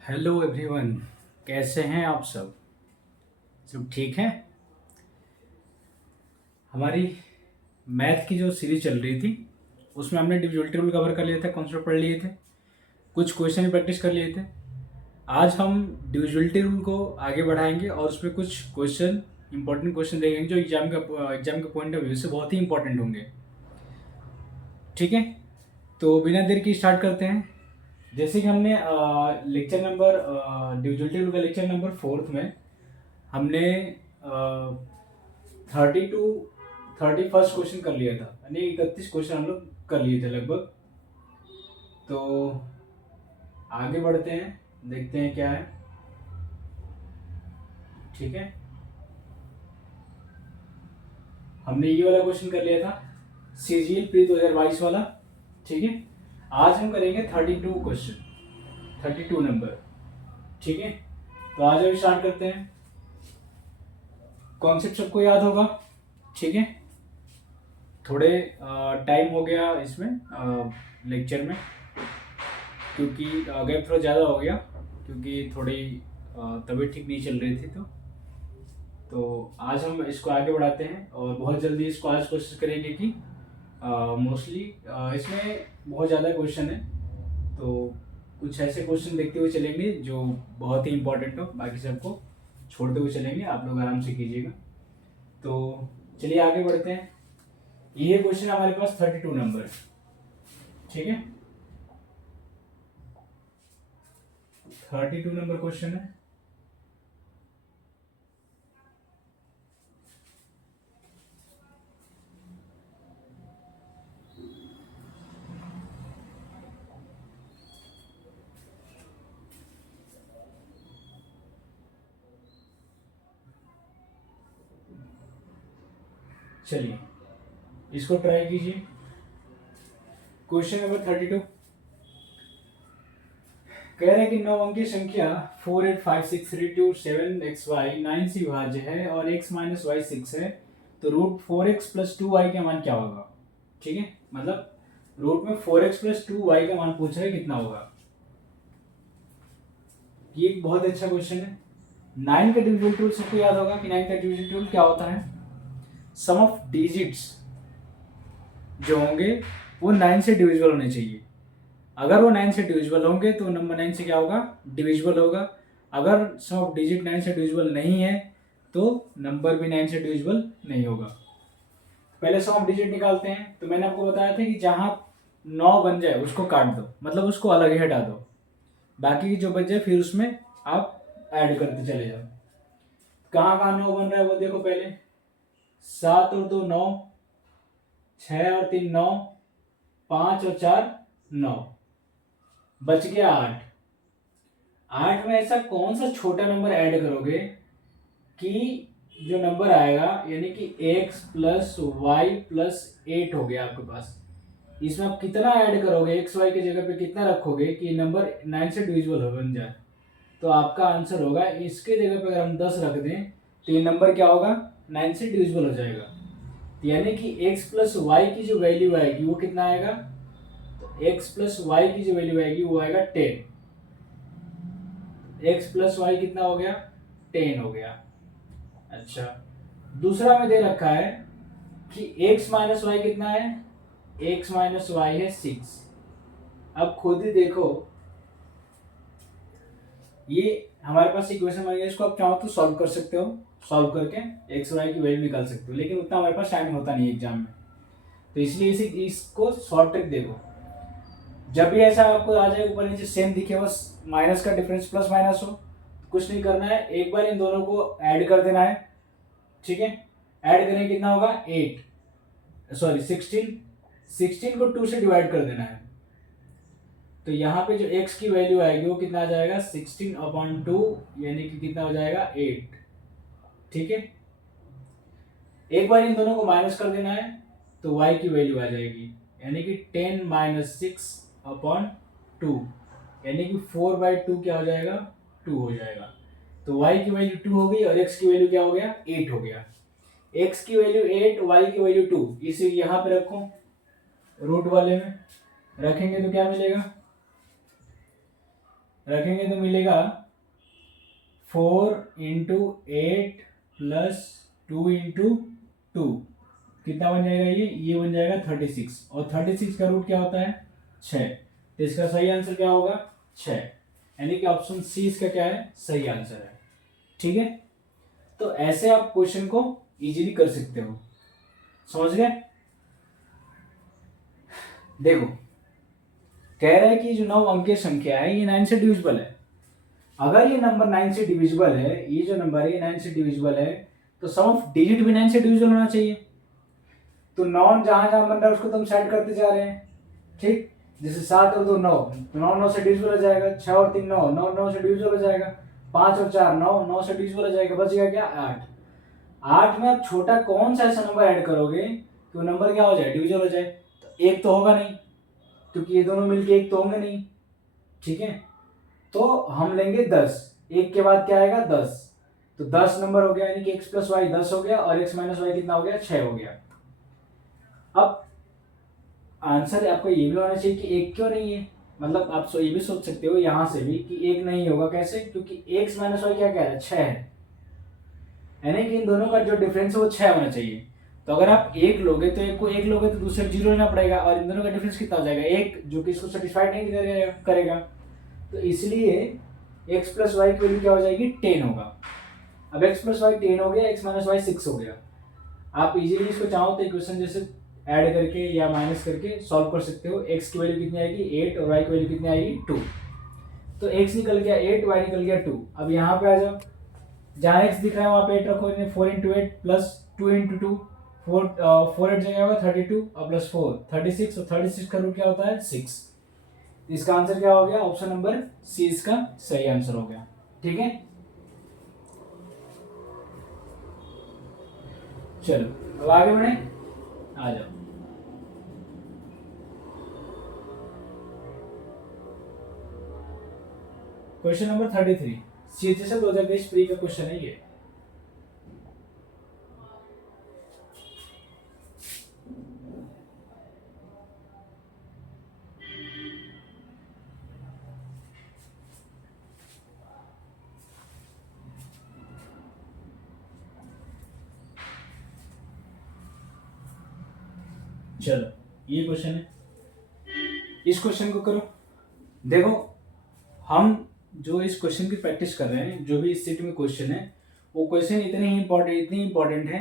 Hello everyone. कैसे हैं आप सब? सब ठीक है। हमारी मैथ की जो सीरीज चल रही थी उसमें हमने डिविजिबिलिटी रूल कवर कर लिए थे, कॉन्सेप्ट पढ़ लिए थे, कुछ क्वेश्चन भी प्रैक्टिस कर लिए थे। आज हम डिविजिबिलिटी रूल को आगे बढ़ाएंगे और उसमें कुछ क्वेश्चन, इंपॉर्टेंट क्वेश्चन देखेंगे जो एग्जाम के पॉइंट ऑफ व्यू से बहुत ही इंपॉर्टेंट होंगे। ठीक है, तो बिना देर की स्टार्ट करते हैं। जैसे कि हमने लेक्चर नंबर डिविजिबिलिटी रूल का लेक्चर नंबर 4 में हमने 31 क्वेश्चन कर लिया था, यानी 31 क्वेश्चन हम लोग कर लिए थे लगभग। तो आगे बढ़ते हैं, देखते हैं क्या है। ठीक है, हमने ये वाला क्वेश्चन कर लिया था, सीजीएल प्री 2022 वाला। ठीक है, आज हम करेंगे 32 क्वेश्चन, 32 नंबर। ठीक है, तो आज हम स्टार्ट करते हैं। कॉन्सेप्ट सबको याद होगा। ठीक है, थोड़े टाइम हो गया इसमें लेक्चर में, क्योंकि गैप थोड़ा ज़्यादा हो गया, क्योंकि थोड़ी तबीयत ठीक नहीं चल रही थी। तो आज हम इसको आगे बढ़ाते हैं और बहुत जल्दी इसको आज कोशिश करेंगे कि मोस्टली इसमें बहुत ज़्यादा क्वेश्चन है, तो कुछ ऐसे क्वेश्चन देखते हुए चलेंगे जो बहुत ही इंपॉर्टेंट हो, बाकी सबको छोड़ते हुए चलेंगे। आप लोग आराम से कीजिएगा। तो चलिए आगे बढ़ते हैं। ये क्वेश्चन हमारे पास 32 नंबर है। ठीक है, 32 नंबर क्वेश्चन है। चलिए इसको ट्राई कीजिए। क्वेश्चन नंबर 32 कह रहे हैं कि 9 अंकीय संख्या 485632 7xy 9 से विभाज्य है और x माइनस वाई 6 है, तो रूट 4x प्लस 2y का मान क्या होगा? ठीक है, मतलब रूट में 4x प्लस 2y का मान पूछ रहे हैं, कितना होगा? ये एक बहुत अच्छा क्वेश्चन है। 9 का डिविजिबल रूल सबको याद होगा कि 9 का डिविजिबल रूल क्या होता है? सम ऑफ डिजिट्स जो होंगे वो 9 से डिविजिबल होने चाहिए। अगर वो 9 से डिविजिबल होंगे तो नंबर 9 से क्या होगा? डिविजिबल होगा। अगर सम ऑफ डिजिट 9 से डिविजिबल नहीं है तो नंबर भी 9 से डिविजिबल नहीं होगा। पहले सम ऑफ डिजिट निकालते हैं। तो मैंने आपको बताया था कि जहां 9 बन जाए उसको काट दो, मतलब उसको अलग ही हटा दो, बाकी की जो बच जाए फिर उसमें आप ऐड करते चले जाओ। कहाँ कहाँ 9 बन रहा है वो देखो पहले। 7 और 2 9, 6 और 3 9, 5 और 4 9, बच गया 8। 8 में ऐसा कौन सा छोटा नंबर ऐड करोगे कि जो नंबर आएगा, यानी कि x प्लस वाई प्लस 8 हो गया आपके पास। इसमें आप कितना ऐड करोगे, एक्स वाई की जगह पे कितना रखोगे कि नंबर 9 से डिविजिबल हो बन जाए? तो आपका आंसर होगा, इसके जगह पे अगर हम 10 रख दें तो ये नंबर क्या होगा? 9 से डिविजिबल हो जाएगा। तो यानी कि x प्लस वाई की जो वैल्यू आएगी वो कितना आएगा? तो x प्लस वाई की जो वैल्यू आएगी वो आएगा 10। x प्लस वाई कितना हो गया? 10 हो गया। अच्छा, दूसरा में दे रखा है कि x माइनस वाई कितना है? x माइनस वाई है 6। अब खुद ही देखो, ये हमारे पास इक्वेशन बन गया। इसको आप चाहो तो सॉल्व कर सकते हो, सॉल्व करके एक्स वाई की वैल्यू निकाल सकते हो, लेकिन उतना हमारे पास टाइम होता नहीं एग्जाम में। तो इसलिए इसको शॉर्ट ट्रिक देखो। जब भी ऐसा आपको आ जाए ऊपर नीचे सेम दिखे, बस माइनस का डिफरेंस प्लस माइनस हो, कुछ नहीं करना है, एक बार इन दोनों को ऐड कर देना है। ठीक है, ऐड करें कितना होगा? 8, सॉरी 16। 16 को 2 से डिवाइड कर देना है। तो यहाँ पे जो x की वैल्यू आएगी वो कितना आ जाएगा? 16/2, यानी कि कितना हो जाएगा? 8। ठीक है, एक बार इन दोनों को माइनस कर देना है तो y की वैल्यू आ जाएगी, यानी कि 10 माइनस 6/2, यानी कि 4/2 क्या हो जाएगा? 2 हो जाएगा। तो y की वैल्यू 2 हो गई और x की वैल्यू क्या हो गया? 8 हो गया। x की वैल्यू 8, y की वैल्यू 2, इसे यहाँ पे रखो, रूट वाले में रखेंगे तो क्या मिलेगा? रखेंगे तो मिलेगा 4 × 8 प्लस 2 × 2 कितना बन जाएगा ये बन जाएगा 36 और 36 का रूट क्या होता है 6। तो इसका सही आंसर क्या होगा 6, यानी कि ऑप्शन सी इसका क्या है सही आंसर है। ठीक है, तो ऐसे आप क्वेश्चन को इजीली कर सकते हो, समझ गए। देखो कह रहा है कि जो 9 अंकीय संख्या है ये 9 से डिविजिबल है। अगर ये नंबर 9 से डिविजिबल है, ये जो नंबर है ये 9 से डिविजिबल है, तो सम ऑफ डिजिट भी 9 से डिविजिबल होना चाहिए। तो 9 जहां जहां बन रहा है उसको तुम सेट करते जा रहे हैं। ठीक, जैसे 7 और 2 9, तो 9 9 से डिविजिबल हो जाएगा। 6 और 3 9, 9 9 से डिविजिबल हो जाएगा। 5 और 4 9, 9 से डिविजिबल हो जाएगा। बच गया क्या 8। 8 में आप छोटा कौन सा ऐसा नंबर ऐड करोगे कि वो नंबर क्या हो जाए डिविजिबल हो जाए। तो एक तो होगा नहीं, क्योंकि ये दोनों मिलके एक तो होंगे नहीं। ठीक है, तो हम लेंगे 10, एक के बाद क्या आएगा 10, तो 10 नंबर हो गया, यानी कि x प्लस वाई 10 हो गया और x माइनस वाई कितना हो गया 6 हो गया। अब आंसर आपको ये भी होना चाहिए कि एक क्यों नहीं है, मतलब आप ये भी सोच सकते हो यहां से भी कि एक नहीं होगा। कैसे, क्योंकि x माइनस वाई क्या कह रहा है 6 है, यानी कि इन दोनों का जो डिफरेंस है वो 6 होना चाहिए। तो अगर आप एक लोगे तो एक को एक लोगे तो दूसरे को 0 लेना पड़ेगा, और इन दोनों का डिफरेंस कितना हो जाएगा एक, जो कि इसको सेटिस्फाइड नहीं करेगा। तो इसलिए x प्लस वाई की वैल्यू क्या हो जाएगी 10 होगा। अब x प्लस वाई 10 हो गया, x माइनस वाई 6 हो गया। आप इजीली इसको चाहो तो इक्वेशन जैसे ऐड करके या माइनस करके सॉल्व कर सकते हो। x की वैल्यू कितनी आएगी 8 और y की वैल्यू कितनी आएगी 2। तो x निकल गया 8, y निकल गया 2। अब यहाँ पे आ जाओ, जहाँ x दिख रहा है वहाँ पे 8 रखो, 4 × 8 प्लस 2 × 2, 4 8 जगह होगा 32 और प्लस 4 36, और 36 का रूट क्या होता है 6। इसका आंसर क्या हो गया ऑप्शन नंबर सी इसका सही आंसर हो गया। ठीक है, चलो अब आगे बढ़े, आ जाओ। क्वेश्चन नंबर 33 CHSL 2023 प्री का क्वेश्चन है ये। चलो ये क्वेश्चन है, इस क्वेश्चन को करो। देखो हम जो इस क्वेश्चन की प्रैक्टिस कर रहे हैं, जो भी इस सेट में क्वेश्चन है, वो क्वेश्चन इतनी इंपॉर्टेंट है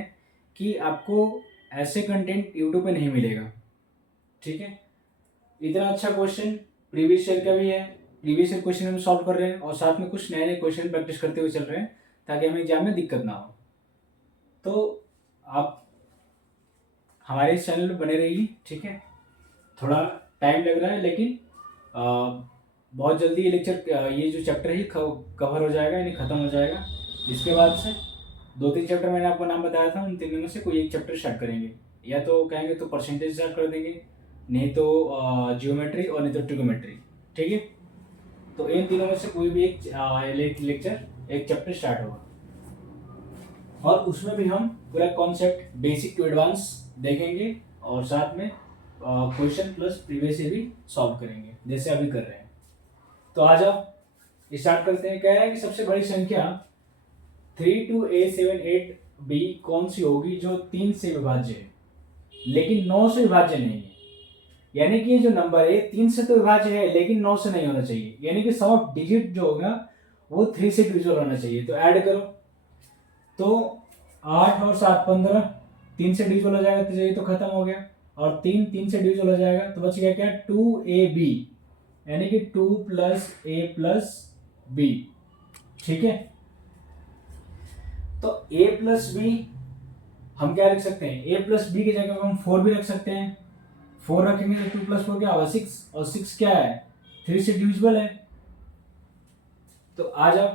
कि आपको ऐसे कंटेंट यूट्यूब पे नहीं मिलेगा। ठीक है, इतना अच्छा क्वेश्चन प्रीवियस ईयर का भी है, प्रीवियस ईयर क्वेश्चन हम सॉल्व कर रहे हैं और साथ में कुछ नए नए क्वेश्चन प्रैक्टिस करते हुए चल रहे हैं, ताकि हमें एग्जाम में दिक्कत ना हो। तो आप हमारे इस चैनल पर बने रहिए। ठीक है, थोड़ा टाइम लग रहा है, लेकिन बहुत जल्दी ये लेक्चर, ये जो चैप्टर है कवर हो जाएगा, यानी ख़त्म हो जाएगा। इसके बाद से 2-3 चैप्टर मैंने आपको नाम बताया था, उन तीनों में से कोई एक चैप्टर स्टार्ट करेंगे, या तो कहेंगे तो परसेंटेज स्टार्ट कर देंगे, नहीं तो जियोमेट्री और नहीं तो ट्रिगोमेट्री। ठीक है, तो इन तीनों में से कोई भी एक लेक्चर एक चैप्टर स्टार्ट होगा, और उसमें भी हम पूरा कॉन्सेप्ट बेसिक टू एडवांस देखेंगे, और साथ में क्वेश्चन प्लस प्रीवियस ईयर भी सॉल्व करेंगे जैसे अभी कर रहे हैं। तो आ जाओ स्टार्ट करते हैं। क्या है कि सबसे बड़ी संख्या 32A78B कौन सी होगी जो 3 से विभाज्य है लेकिन 9 से विभाज्य नहीं है। यानी कि जो नंबर है 3 से तो विभाज्य है लेकिन 9 से नहीं होना चाहिए, यानी कि सम ऑफ डिजिट जो होगा वो 3 से डिविजिबल होना चाहिए। तो ऐड करो, तो 8 और 7 15, 3 से डिविजिबल हो जाएगा तो ये तो खत्म हो गया, और 3 से डिविजिबल हो जाएगा तो बच गया क्या 2AB, यानी कि 2 + A + B। ठीक है, तो A + B हम क्या रख सकते हैं, A + B की जगह हम 4 भी रख सकते हैं। 4 रखेंगे तो 2 + 4 क्या होगा 6, और 6 क्या है 3 से डिविजिबल है। तो आ जाओ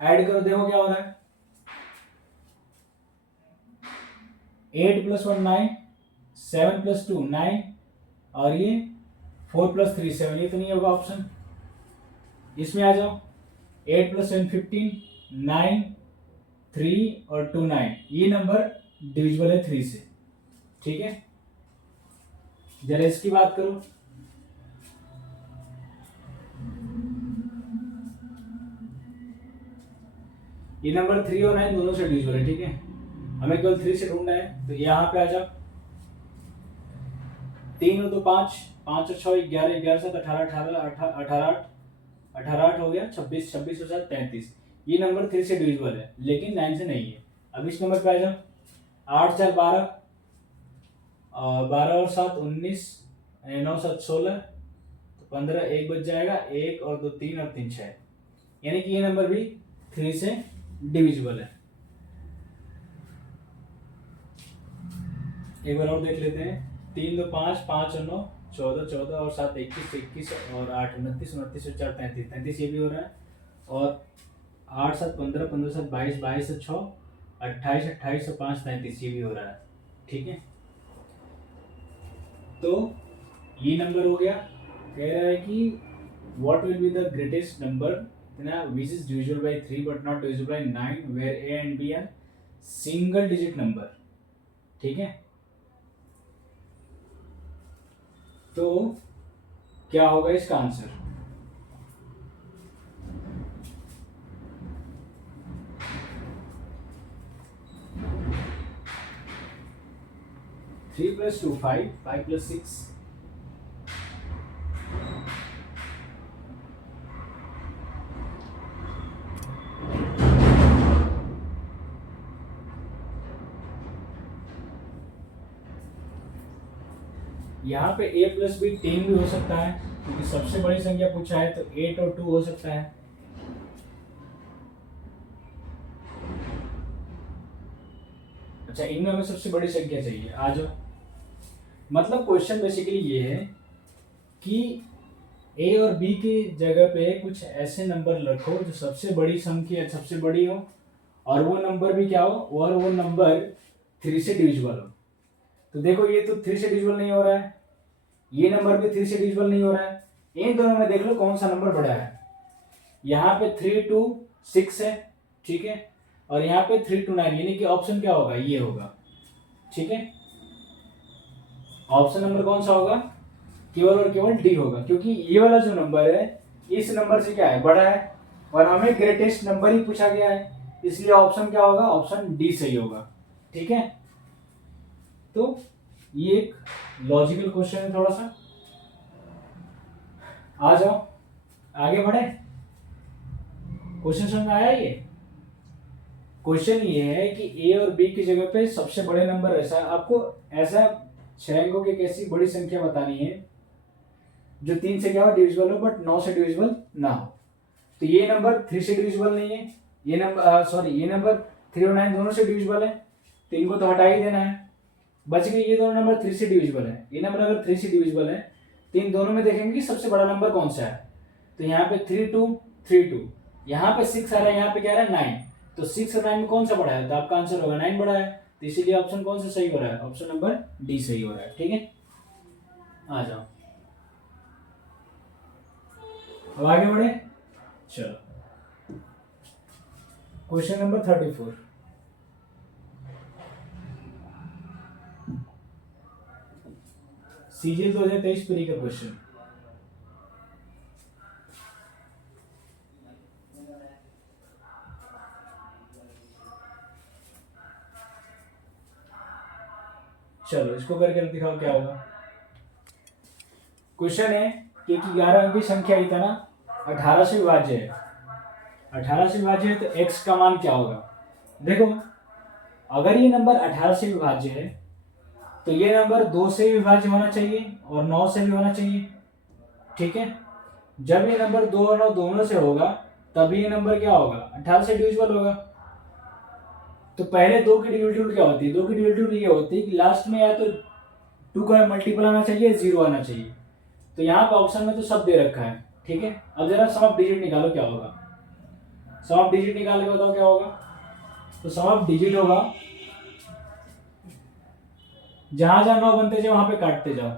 ऐड करो, देखो क्या हो रहा है। 8 + 1 9, 7 + 2 9, और ये 4 + 3 7, ये तो नहीं होगा ऑप्शन। इसमें आ जाओ 8 + 7 15, 9 3 और 2 9, ये नंबर डिविजिबल है 3 से। ठीक है, जरा इसकी बात करो। ये नंबर 3 और 9 दोनों से डिविजिबल है, ठीक है। हमें केवल 3 से ढूंढना है, तो यहाँ पे आ जाओ। 3 और 2 5, 5 और 6 11, 11 7 18, 18 हो गया 26, 26 और 7 33। ये नंबर 3 से डिविजिबल है लेकिन 9 से नहीं है। अब इस नंबर पे आ जाओ। 8 4 12, 12 और 7 19, 9 7 16, तो 15, 1 बच जाएगा, 1 और 2 3 और 3 6, यानी कि ये नंबर भी 3 से डिविजिबल है। एक बार और देख लेते हैं। 3 2 5, 5 और 9 14, 14 और 7 21, 21 और 8 29, 29 और 4 33, 33 ये भी हो रहा है। और 8 7 15, 15 7 22, 22 और 6 28, 28 और 5 33 ये भी हो रहा है, ठीक है। तो ये नंबर हो गया। कह रहा है कि what will be the greatest number which is divisible by 3 but not divisible by 9 where A and B are single digit number, ठीक है। तो क्या होगा इसका आंसर? थ्री प्लस 2 5, 5 प्लस 6 यहाँ पे a प्लस बी 10 भी हो सकता है, क्योंकि सबसे बड़ी संख्या पूछा है, तो 8 और 2 हो सकता है। अच्छा, इनमें हमें सबसे बड़ी संख्या चाहिए। आ जाओ। मतलब क्वेश्चन बेसिकली ये है कि ए और बी की जगह पे कुछ ऐसे नंबर रखो जो सबसे बड़ी संख्या सबसे बड़ी हो, और वो नंबर भी क्या हो, और वो नंबर 3 से डिविजिबल हो। तो देखो, ये तो 3 से डिविजिबल नहीं हो रहा है, ये नंबर भी 3 से डिविजिबल नहीं हो रहा है। इन दोनों में देख लो कौन सा नंबर बड़ा है। यहाँ पे 3 2 6 है, ठीक है, और यहाँ पे 3 2 9, यानी कि ऑप्शन क्या होगा, ये होगा, ठीक है। ऑप्शन नंबर कौन सा होगा? केवल और केवल डी होगा, क्योंकि ये वाला जो नंबर है इस नंबर से क्या है, बड़ा है, और हमें ग्रेटेस्ट नंबर ही पूछा गया है, इसलिए ऑप्शन क्या होगा, ऑप्शन डी सही होगा, ठीक है। तो ये एक लॉजिकल क्वेश्चन है थोड़ा सा। आ जाओ आगे बढ़े। क्वेश्चन समझ में आया? ये क्वेश्चन ये है कि ए और बी की जगह पे सबसे बड़े नंबर ऐसा, आपको ऐसा 6 अंकों की एक ऐसी बड़ी संख्या बतानी है जो 3 से क्या हो, डिविजिबल हो, बट 9 से डिविजिबल ना हो। तो ये नंबर 3 से डिविजिबल नहीं है, ये नंबर सॉरी ये नंबर 3 और 9 दोनों से डिविजिबल है, तो इनको तो हटा ही देना है। बच गई ये दोनों नंबर 3 से डिविजिबल है। ये नंबर अगर 3 से डिविजिबल है तो इन दोनों में देखेंगे कि सबसे बड़ा नंबर कौन सा है। तो यहाँ पे 3 2 3 2, यहाँ पे 6 आ रहा है, यहाँ पे क्या आ रहा है 9, तो 6 और 9 में कौन सा बड़ा है, तो आपका आंसर होगा 9 बड़ा है। तो इसीलिए ऑप्शन कौन सा सही हो रहा है, ऑप्शन नंबर डी सही हो रहा है, ठीक है। आ जाओ अब आगे बढ़े। चलो क्वेश्चन नंबर 34, सीजीएल 2023 प्री का क्वेश्चन। चलो इसको करके दिखाओ क्या होगा। क्वेश्चन है कि 11 अंक की संख्या इतना 18 से विभाज्य है। 18 से विभाज्य है तो x का मान क्या होगा। देखो, अगर ये नंबर 18 से विभाज्य है तो ये नंबर 2 से विभाज्य होना चाहिए और 9 से भी होना चाहिए, ठीक है। जब ये नंबर 2 और 9 दोनों से होगा तब ये नंबर क्या होगा, 18 से डिविजिबल होगा। तो पहले 2 की डिविजिबिलिटी क्या होती है, 2 की डिविजिबिलिटी ये होती है कि लास्ट में या तो 2 का मल्टीपल आना चाहिए, 0 आना चाहिए। तो यहाँ पे ऑप्शन में तो सब दे रखा है, ठीक है। अब जरा सम ऑफ डिजिट निकालो क्या होगा। सम ऑफ डिजिट निकाल के बताओ क्या होगा। तो सम ऑफ डिजिट होगा, जहां जहां 9 बनते जाए वहां पे काटते जाओ।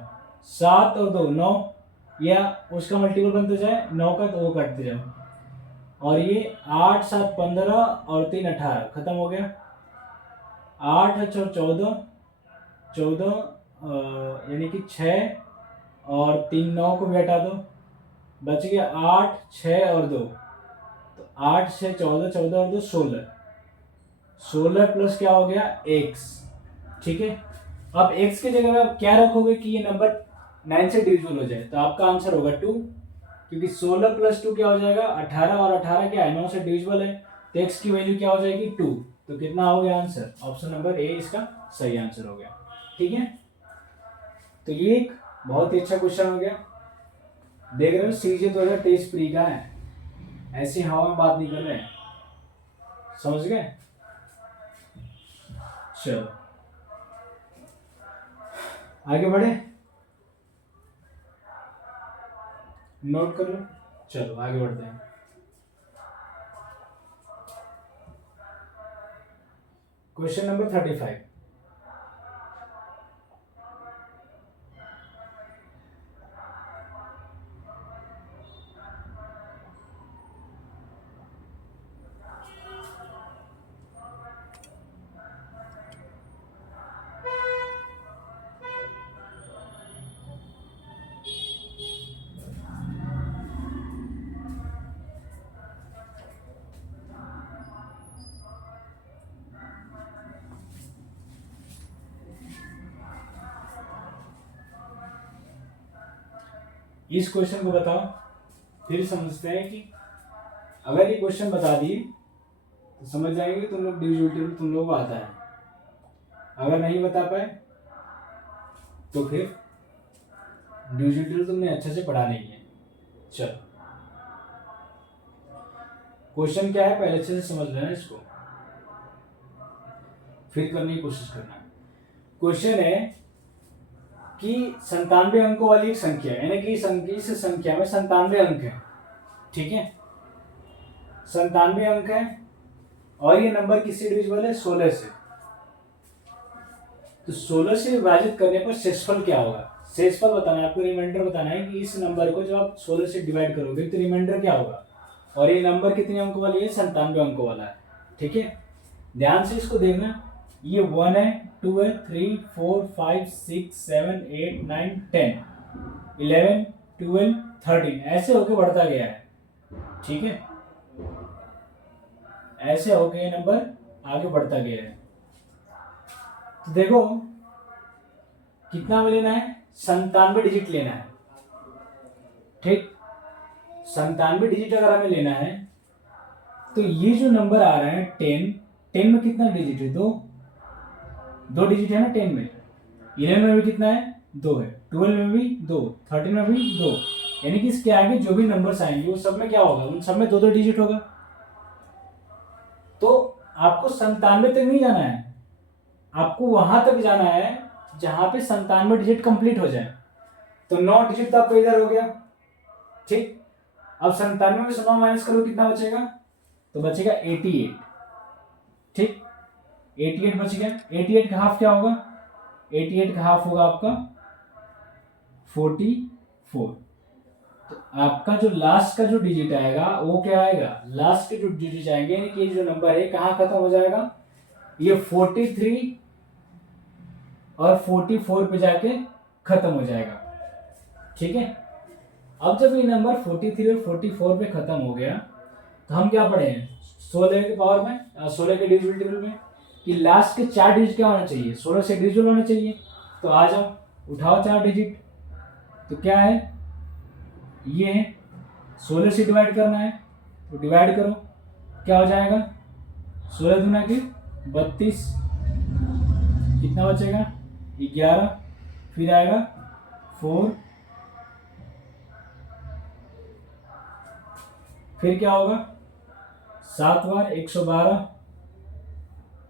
7 और 2 9, या उसका मल्टीपल बनते जाए 9 का तो वो काटते जाओ। और ये 8 7 15 और 3 18, खत्म हो गया। 8 और 14 14, यानी कि 6 और 3 9 को भी हटा दो, बच गया 8, 6 और 2, तो 8, 6, 14, 14 और 2 16, 16 प्लस क्या हो गया x, ठीक है। अब x की जगह आप क्या रखोगे कि ये नंबर 9 से डिविजिबल हो जाए, तो आपका आंसर होगा 2, क्योंकि 16 प्लस 2 क्या हो जाएगा 18, और 18 क्या है 9 से डिविजिबल है, तो x की वैल्यू क्या हो जाएगी 2, तो कितना हो गया आंसर, ऑप्शन नंबर ए इसका सही आंसर हो गया, ठीक है। तो ये एक बहुत ही अच्छा क्वेश्चन हो गया। देख रहे हो सीजे 2023 प्री का है, ऐसी हवा में बात नहीं कर रहे हैं, समझ गए। चलो आगे बढ़े, नोट कर लो। चलो आगे बढ़ते हैं। Question number 35। इस क्वेश्चन को बताओ, फिर समझते हैं कि अगर ये क्वेश्चन बता दिए तो समझ जाएंगे कि तुम लोग डिविजिबल टेबल तुम लोगों को आता है, अगर नहीं बता पाए तो फिर डिविजिबल टेबल तुमने अच्छे से पढ़ा नहीं है। चलो क्वेश्चन क्या है पहले अच्छे से समझ लेना इसको, फिर करने की कोशिश करना। क्वेश्चन है कि 97 अंकों वाली एक संख्या है, यानी कि इस संख्या में 97 अंक है, ठीक है, 97 अंक है, और ये नंबर किससे डिविजिबल है 16 से, तो 16 से विभाजित करने पर शेषफल क्या होगा, शेषफल बताना है आपको, रिमाइंडर बताना है कि इस नंबर को जब आप 16 से डिवाइड करोगे तो रिमाइंडर क्या होगा, और ये नंबर कितने अंकों वाली है 97 अंकों वाला है, ठीक है। ध्यान से इसको देखना, ये 1 है, 2 है, 3, 4, 5, 6, 7, 8, 9, 10, 11, 12, 13 ऐसे होके बढ़ता गया है, ठीक है, ऐसे होके ये नंबर आगे बढ़ता गया है। तो देखो कितना में लेना है 97 डिजिट लेना है, ठीक, 97 डिजिट अगर हमें लेना है तो ये जो नंबर आ रहा है 10, 10 में कितना डिजिट है, दो डिजिट है ना 10 में, 11 में भी कितना है 2 है, 12 में भी 2, 13 में भी 2, यानी कि इसके आगे जो भी नंबर्स आएंगे वो सब में क्या होगा, उन सब में 2 डिजिट होगा। तो आपको 97 तक नहीं जाना है, आपको वहां तक जाना है जहां पे 97 डिजिट कंप्लीट हो जाए, तो 9 डिजिट तो आपको इधर हो गया, ठीक। अब 97 में से 9 माइनस करो कितना बचेगा, तो बचेगा 88, ठीक, 88 बच गया। 88 का हाफ क्या होगा, 88 का हाफ होगा आपका 44, तो आपका जो लास्ट का जो डिजिट आएगा वो क्या आएगा, लास्ट के जो डिजिट आएंगे यानी कि जो नंबर है कहाँ खत्म हो जाएगा, ये 43 और 44 पे जाके खत्म हो जाएगा, ठीक है। अब जब ये नंबर 43 और 44 पे खत्म हो गया तो हम क्या पढ़े हैं 16 के पावर में, 16 के डिजिटल टेबल में, कि लास्ट के 4 डिजिट क्या होना चाहिए 16 से डिविजिबल होना चाहिए, तो आ जाओ उठाओ 4 डिजिट, तो क्या है ये है 16 से डिवाइड करना है, तो डिवाइड करो क्या हो जाएगा 16 दूना के 32, कितना बचेगा 11, फिर आएगा 4, फिर क्या होगा 7 बार 112,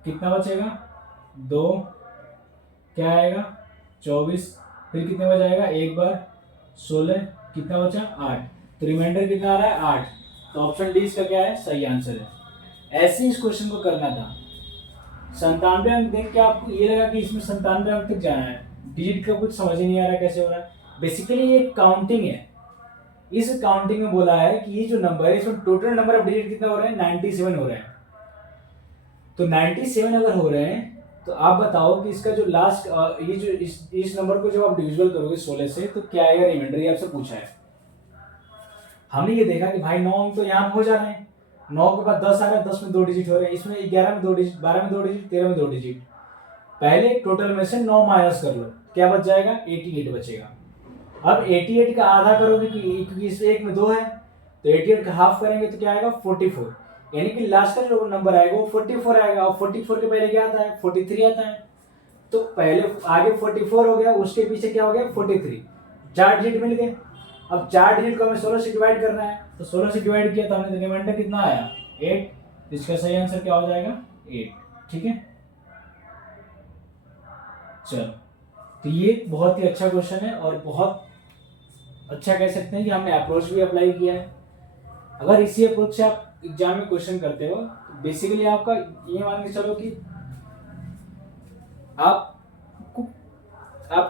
कितना बचेगा 2, क्या आएगा 24, फिर कितने बच जाएगा 1 बार 16, कितना बचा 8, तो रिमाइंडर कितना आ रहा है 8, तो ऑप्शन डी इसका क्या है सही आंसर है। ऐसे ही इस क्वेश्चन को करना था, 97 अंक देख के आपको ये लगा कि इसमें 97 अंक तक जाना है, डिजिट का कुछ समझ ही नहीं आ रहा कैसे हो रहा है, बेसिकली ये काउंटिंग है, इस काउंटिंग में बोला है कि ये जो नंबर है इसमें टोटल नंबर ऑफ डिजिट कितना हो रहा है 97 हो रहा है, तो 97 अगर हो रहे हैं तो आप बताओ कि इसका जो लास्ट ये जो इस नंबर को जब आप डिविजिबल करोगे 16 से तो क्या आएगा रिमाइंडर, ये आपसे पूछा है। हमने ये देखा कि भाई 9 अंक तो यहाँ हो जा रहे हैं, 9 के बाद 10 आ रहा है, 10 में 2 डिजिट हो रहे हैं, इसमें 11 में 2 डिजिट, 12 में 2 डिजिट, 13 में 2 डिजिट। पहले टोटल में से 9 माइनस कर लो, क्या बच जाएगा? 88 बचेगा। अब 88 का आधा करोगे क्योंकि इस एक में 2 है, तो 88 का हाफ करेंगे तो क्या आएगा? 44, यानी कि लास्ट का जो नंबर आएगा वो 44 आएगा। और 44 के पहले क्या आता है? 43 आता है। तो पहले आगे 44 हो गया, उसके पीछे क्या हो गया? 43। 4 डिजिट मिल गए। अब 4 डिजिट को हमें 16 से डिवाइड करना है, तो 16 से डिवाइड किया तो हमने रिमाइंडर कितना आया? 8। इसका सही आंसर क्या हो जाएगा? 8। ठीक है, चलो। तो ये बहुत ही अच्छा क्वेश्चन है और बहुत अच्छा कह सकते हैं कि हमने अप्रोच भी अप्लाई किया है। अगर इसी अप्रोच से आप एग्जाम में क्वेश्चन करते हो तो बेसिकली आपका ये मान के चलो कि आप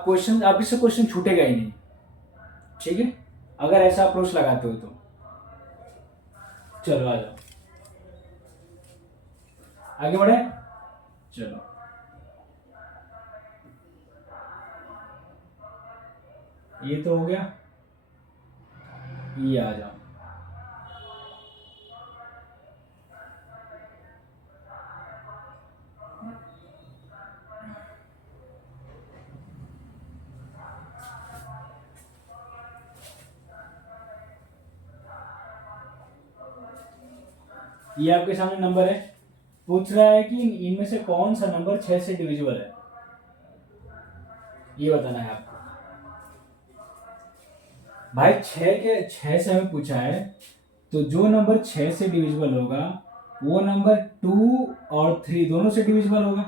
क्वेश्चन, आप इससे क्वेश्चन छूटेगा ही नहीं। ठीक है, अगर ऐसा अप्रोच लगाते हो तो। चलो आ जाओ, आगे बढ़े। चलो, ये तो हो गया, ये आ जाओ। ये आपके सामने नंबर है, पूछ रहा है कि इनमें से कौन सा नंबर 6 से डिविजिबल है, ये बताना है आपको। भाई 6 से हमें पूछा है, तो जो नंबर 6 से डिविजिबल होगा वो नंबर 2 और 3 दोनों से डिविजिबल होगा।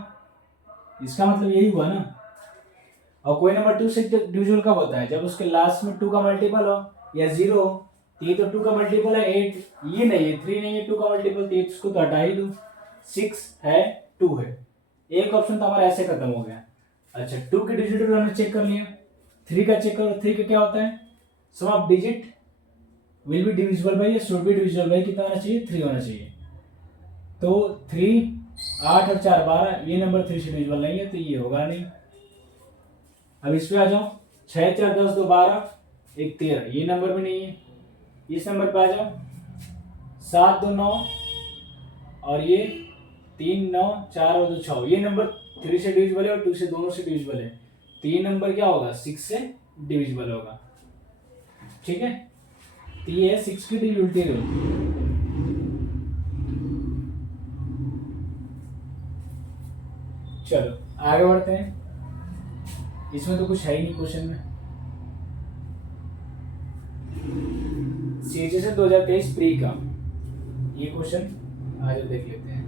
इसका मतलब यही हुआ ना। और कोई नंबर 2 से डिविजिबल कब होता है? जब उसके लास्ट में 2 का मल्टीपल हो या 0 हो। तो ये तो 2 का मल्टीपल है 8, ये नहीं है 3 नहीं है 2 का मल्टीपल, तो इसको तो हटा ही दो। 6 है 2 है, एक ऑप्शन तो हमारा ऐसे खत्म हो गया। अच्छा, 2 के डिजिट हमने चेक कर लिया, 3 का चेक करो। 3 का क्या होता है? Sum of digit will be divisible by या शुड बी डिविजिबल बाई कितना होना चाहिए? 3 होना चाहिए। तो 3, 8 और 4 12, ये नंबर 3 से डिविजिबल नहीं है, तो ये होगा नहीं। अब इस पे आ जाओ, 6 4 10 2 12, 1 13, ये नंबर भी नहीं है। इस नंबर पे आ जाओ, 7 2 9, और ये 3 9 4 और 2 6, ये नंबर 3 से डिविजिबल है और 2 से दोनों से डिविजिबल है, तो ये नंबर क्या होगा? 6 से डिविजिबल होगा। ठीक है, तो ये है 6 की डिविजिबिलिटी रूल। चलो आगे बढ़ते हैं, इसमें तो कुछ है ही नहीं क्वेश्चन में। सीजीएस 2023 प्री का ये क्वेश्चन आज देख लेते हैं।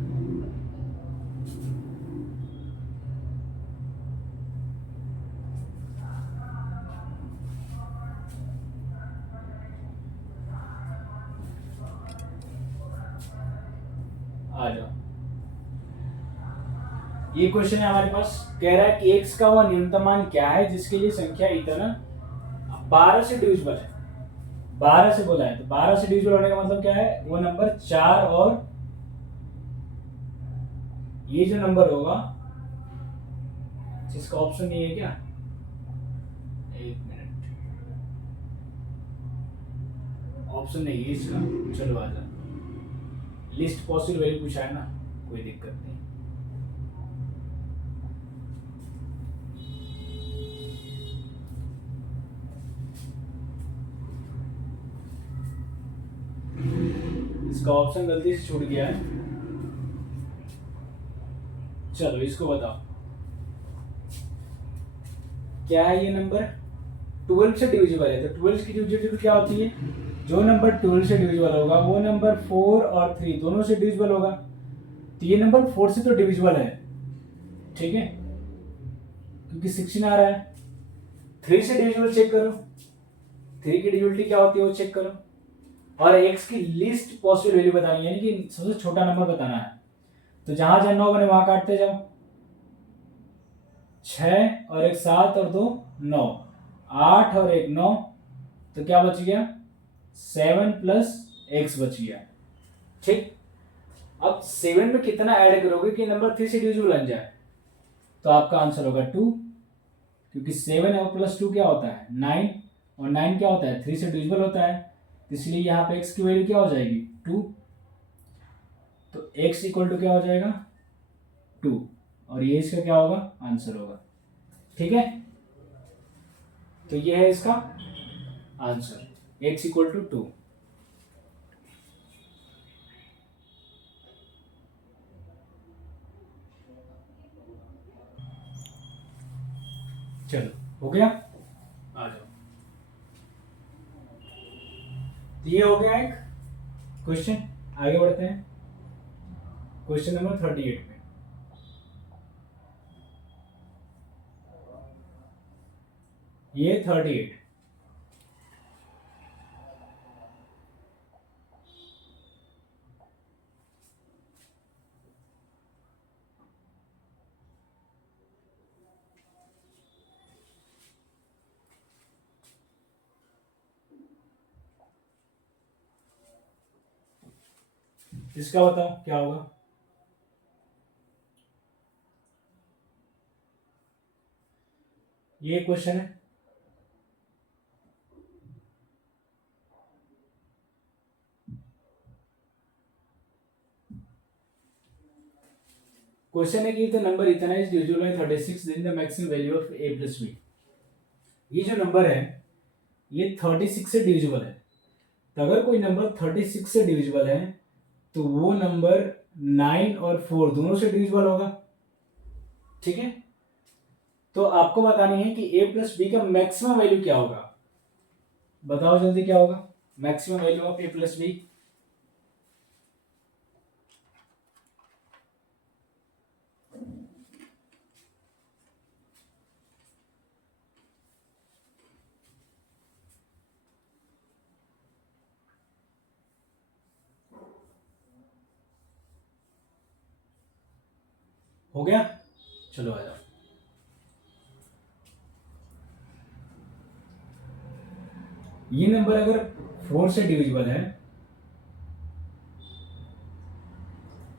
आ जाओ, ये क्वेश्चन है हमारे पास, कह रहा है कि x का वह न्यूनतम मान क्या है जिसके लिए संख्या इतना 12 से डिविजिबल है। 12 से बोला है, तो 12 से डिविजिबल होने का मतलब क्या है? वो नंबर 4 और ये जो नंबर होगा, जिसका ऑप्शन नहीं है क्या? एक मिनट, ऑप्शन नहीं है इसका। चलो आ जा, लिस्ट पॉसिबल वैल्यू पूछा है ना, कोई दिक्कत नहीं। इसका ऑप्शन गलती से छूट गया है। चलो इसको बताओ, क्या है ये नंबर? 12 से डिविजिबल है, तो 12 की डिविजिबिलिटी क्या होती है? जो नंबर 12 से डिविजिबल होगा वो नंबर 4 और 3 दोनों से डिविजिबल होगा, तो ये नंबर 4 से तो डिविजिबल है। ठीक है, क्योंकि 16 आ रहा है। 3 से डिविजिबल चेक करो, 3 की डिविजिबिलिटी क्या होती है वो चेक करो, और x की लीस्ट पॉसिबल वैल्यू बतानी है, यानी कि सबसे छोटा नंबर बताना है। तो जहां जहां 9 बने वहां काटते जाओ, 6 और 1 7 और 2 9, 8 और 1 9, तो क्या बच गया? 7 प्लस x बच गया। ठीक, अब 7 में कितना ऐड करोगे कि नंबर 3 से डिविजिबल बन जाए? तो आपका आंसर होगा 2, क्योंकि 7 और प्लस 2 क्या होता है? 9, और 9 क्या होता है? 3 से डिविजिबल होता है। तो इसलिए यहाँ पे x की वैल्यू क्या हो जाएगी 2, तो x इक्वल टू क्या हो जाएगा 2, और ये इसका क्या होगा आंसर होगा। ठीक है, तो ये है इसका आंसर, x इक्वल टू 2। चलो हो गया, आ जाओ। तो ये हो गया एक क्वेश्चन। आगे बढ़ते हैं क्वेश्चन नंबर 38 पे। ये 38, इसका बताओ क्या होगा। ये क्वेश्चन है, क्वेश्चन है कि द नंबर इतना is divisible by 36 then the maximum value of a plus b। ये जो नंबर है ये 36 से डिविजिबल है, तो अगर कोई नंबर 36 से डिविजिबल है तो वो नंबर 9 और 4 दोनों से डिविजिबल होगा। ठीक है, तो आपको बतानी है कि a प्लस बी का मैक्सिमम वैल्यू क्या होगा। बताओ जल्दी क्या होगा maximum value of a plus B. हो गया, चलो आ जाओ। ये नंबर अगर 4 से डिविजिबल है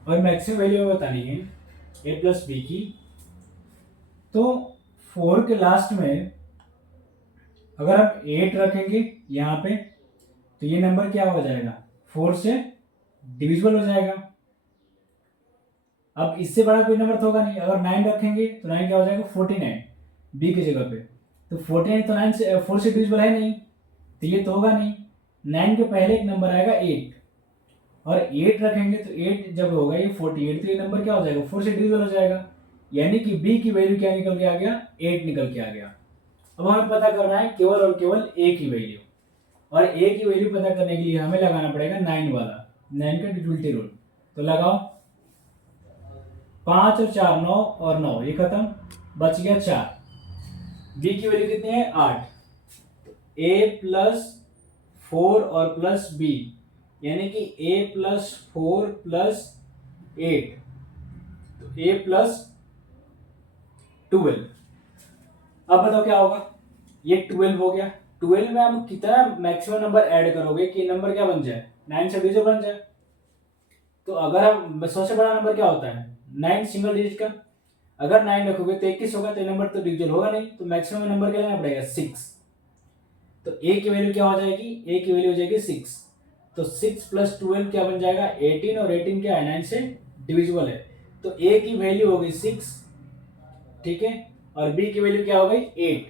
और मैक्सिमम वैल्यू बतानी है a प्लस बी की, तो 4 के लास्ट में अगर हम 8 रखेंगे यहाँ पे तो ये नंबर क्या हो जाएगा 4 से डिविजिबल हो जाएगा। अब इससे बड़ा कोई नंबर तो होगा नहीं, अगर 9 रखेंगे तो 9 क्या हो जाएगा 49 बी की जगह पे, तो 49 तो 9 से 4 से डिविजिबल है नहीं, तो ये तो होगा नहीं। 9 के पहले एक नंबर आएगा 8, और 8 रखेंगे तो 8 जब होगा ये 48, तो ये नंबर क्या हो जाएगा 4 से डिविजिबल हो जाएगा, यानी कि बी की वैल्यू क्या निकल के आ गया 8 निकल के आ गया। अब हमें पता करना है केवल और केवल ए की वैल्यू, और ए की वैल्यू पता करने के लिए हमें लगाना पड़ेगा 9 वाला, 9 का डिविजिबिलिटी रूल। तो लगाओ 5 और 4 9 और 9 ये खत्म, बच गया 4। बी की वैल्यू कितनी है 8, ए प्लस 4 और प्लस बी, यानी कि a प्लस 4 प्लस 8, तो a प्लस 12। अब बताओ क्या होगा, ये 12 हो गया। 12 में आप कितना मैक्सिमम नंबर ऐड करोगे कि नंबर क्या बन जाए 9 से डिविजिबल बन जाए। तो अगर हम सबसे बड़ा नंबर क्या होता है 9 सिंगल डिजिट का, अगर 9 रखोगे तो 21 होगा, तो नंबर तो डिविजिबल होगा नहीं, तो मैक्सिमम नंबर क्या लेना पड़ेगा 6। तो a की वैल्यू क्या हो जाएगी, a की वैल्यू हो जाएगी 6, तो 6 प्लस 12 क्या बन जाएगा 18, और 18 क्या है 9 से डिविजिबल है, तो a की वैल्यू हो गई 6। ठीक है, और b की वैल्यू क्या हो गई 8,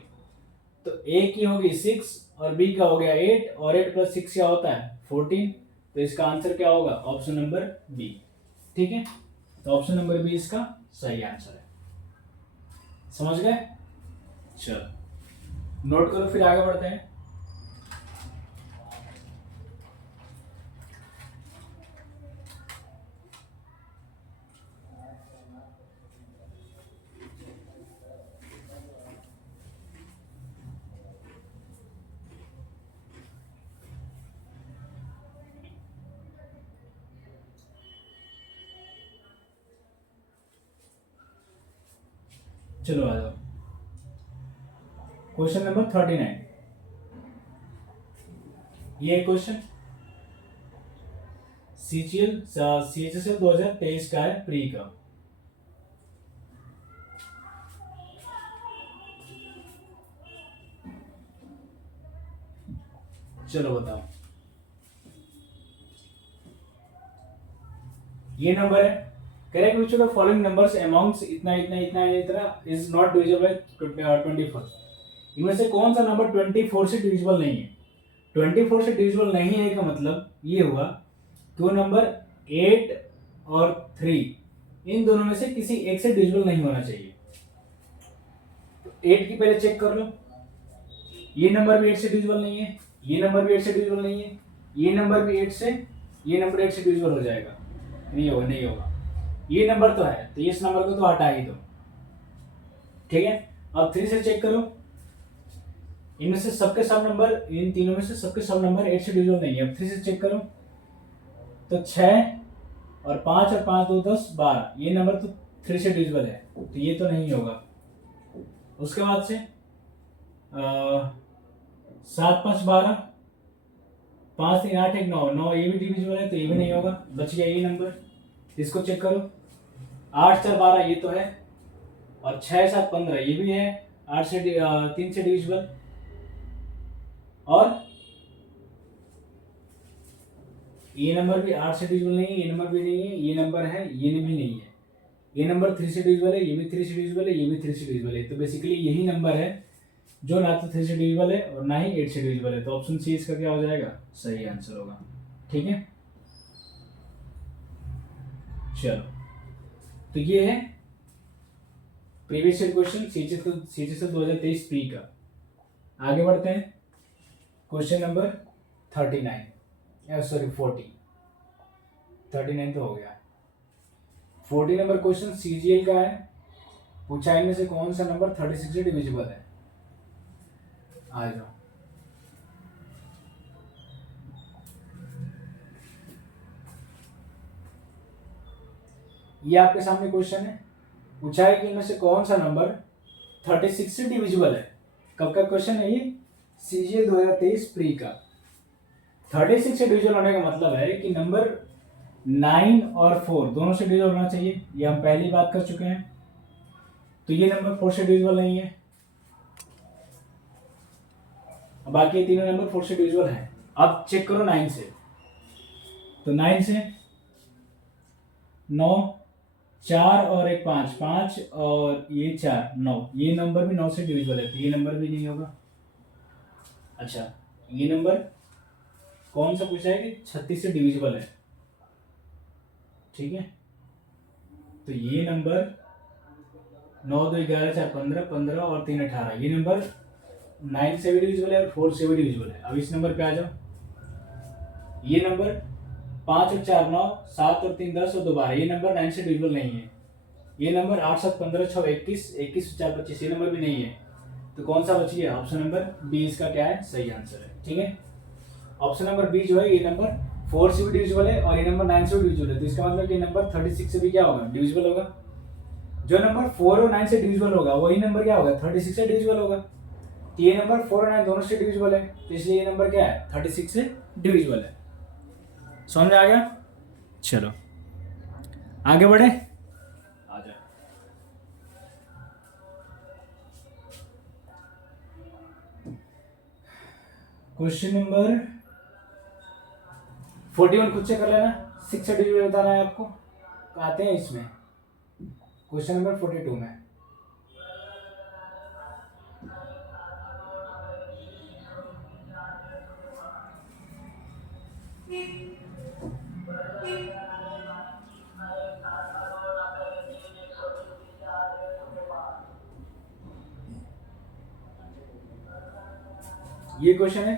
तो a की होगी 6 और b का हो गया 8, और 8 प्लस 6 क्या होता है 14, तो इसका आंसर क्या होगा ऑप्शन नंबर बी। ठीक है, तो ऑप्शन नंबर बी इसका सही आंसर है। समझ गए, चलो नोट करो फिर आगे बढ़ते हैं। चलो आ जाओ क्वेश्चन नंबर 39। ये क्वेश्चन CHSL 2023 का है प्री का। चलो बताओ ये नंबर है। Correct which of the following numbers amounts इतना इतना इतना इतना इज नॉट डिविजिबल बाय 24। इनमें से कौन सा नंबर 24 से डिविजिबल नहीं है? 24 से डिविजिबल नहीं है का मतलब ये हुआ कि वो नंबर 8 और 3 इन दोनों में से किसी एक से डिविजिबल नहीं होना चाहिए। तो 8 की पहले चेक कर लो, ये नंबर भी 8 से डिविजिबल नहीं है, ये नंबर भी 8 से डिविजिबल नहीं है, ये नंबर भी 8 से, ये नंबर 8 से डिविजिबल हो जाएगा, नहीं होगा नहीं होगा। ये नंबर तो है, तो इस नंबर को तो हटा ही दो, ठीक है। अब 3 से चेक करो, इनमें से सबके सब नंबर, इन तीनों में से सबके सब नंबर 8 से डिविजिबल नहीं है। अब 3 से चेक करो तो 6 और 5 और 5 2 10 12, ये नंबर तो 3 से डिविजिबल है, तो ये तो नहीं होगा। उसके बाद से 7 5 12, 5 3 8 1 9, 9 ये भी डिविजिबल है, तो ये भी नहीं होगा। बच गया ये नंबर, इसको चेक करो। 8 4 12 ये तो है, और 6 7 15 ये भी है, 8 से 3 से डिविजिबल। और ये नंबर भी 8 से डिविजिबल नहीं है, ये नंबर भी नहीं है, ये नंबर है, ये भी नहीं है। ये नंबर 3 से डिविजिबल है, ये भी 3 से डिविजिबल है, ये भी 3 से डिविजिबल है। तो बेसिकली यही नंबर है जो ना तो 3 से डिविजिबल है और ना ही 8 से डिविजिबल है। तो ऑप्शन सी इसका क्या हो जाएगा? सही आंसर होगा, ठीक है। चलो, तो ये है previous year question CGS 2023 pre का। आगे बढ़ते हैं, क्वेश्चन नंबर 39, सॉरी 40, 39 तो हो गया। 40 नंबर क्वेश्चन सीजीएल का है, पूछा इनमें से कौन सा नंबर 36 से डिविजिबल है। आ जाओ, ये आपके सामने क्वेश्चन है, पूछा है कि इनमें से कौन सा नंबर 36 से डिविजिबल है। कब का क्वेश्चन है ये? सीजीएल 2023 प्री का। 36 से डिविजिबल होने का मतलब है कि नंबर 9 और 4 दोनों से डिविजिबल होना चाहिए, ये हम पहली बात कर चुके हैं। तो ये नंबर 4 से डिविजिबल नहीं है, बाकी तीनों नंबर 4 से डिविजिबल है। अब चेक करो 9 से, तो 9 से 9, 4 और 1 5, 5 और ये 4 9, ये नंबर भी 9 से डिविजिबल है, तो ये नंबर भी नहीं होगा। अच्छा, ये नंबर कौन सा पूछा है कि 36 से डिविजिबल है, ठीक है। तो ये नंबर 9 2 11 4 15, 15 और 3 18, ये नंबर 9 से भी डिविजिबल है और 4 से भी डिविजिबल है। अब इस नंबर पे आ जाओ, ये नंबर 5 और 4 9, 7 और 3 10 और 2 12, ये नंबर 9 से डिविजिबल नहीं है। ये नंबर 8 7 15 6 21, 21 4 25, ये नंबर भी नहीं है। तो कौन सा बच गया? ऑप्शन नंबर बी इसका क्या है? सही आंसर है, ठीक है। ऑप्शन नंबर बी जो है, ये नंबर 4 से भी डिविजिबल है और ये नंबर 9 से भी डिविजिबल है, तो इसका मतलब ये नंबर 36 से भी क्या होगा? डिविजिबल होगा। जो नंबर 4 और 9 से डिविजिबल होगा वही नंबर क्या होगा? 36 से डिविजिबल होगा। तो ये नंबर 4 और 9 दोनों से डिविजिबल है, तो इसलिए ये नंबर क्या है? 36 से डिविजिबल है। समझ में आ गया? चलो आगे बढ़े, आ जा। क्वेश्चन नंबर 41 खुद से कर लेना, 6 से डिविजिबल बताना है आपको, आते हैं इसमें क्वेश्चन नंबर 42 में। ये क्वेश्चन है,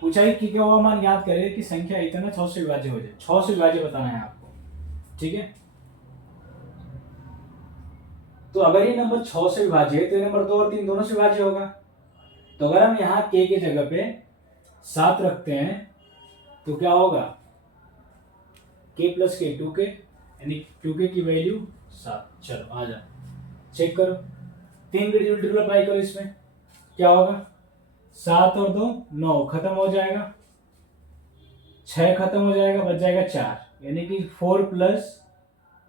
पूछा है कि क्या हुआ मान याद करें कि संख्या इतना 6 से विभाज्य हो जाए। 6 से विभाज्य बताना है आपको, ठीक है। तो अगर ये नंबर 6 से विभाज्य है तो ये नंबर 2 और 3 दोनों से विभाज्य होगा। तो अगर हम यहाँ k के जगह पे 7 रखते हैं तो क्या होगा? k प्लस k 2k, यानी 2k की वैल्यू 7। चलो आ जा, चेक करो, 3 का डिविजिबल ट्रिपल अप्लाई करो, इसमें क्या होगा? 7 और 2 9, खत्म हो जाएगा, 6 खत्म हो जाएगा, बच जाएगा 4, यानी कि 4 प्लस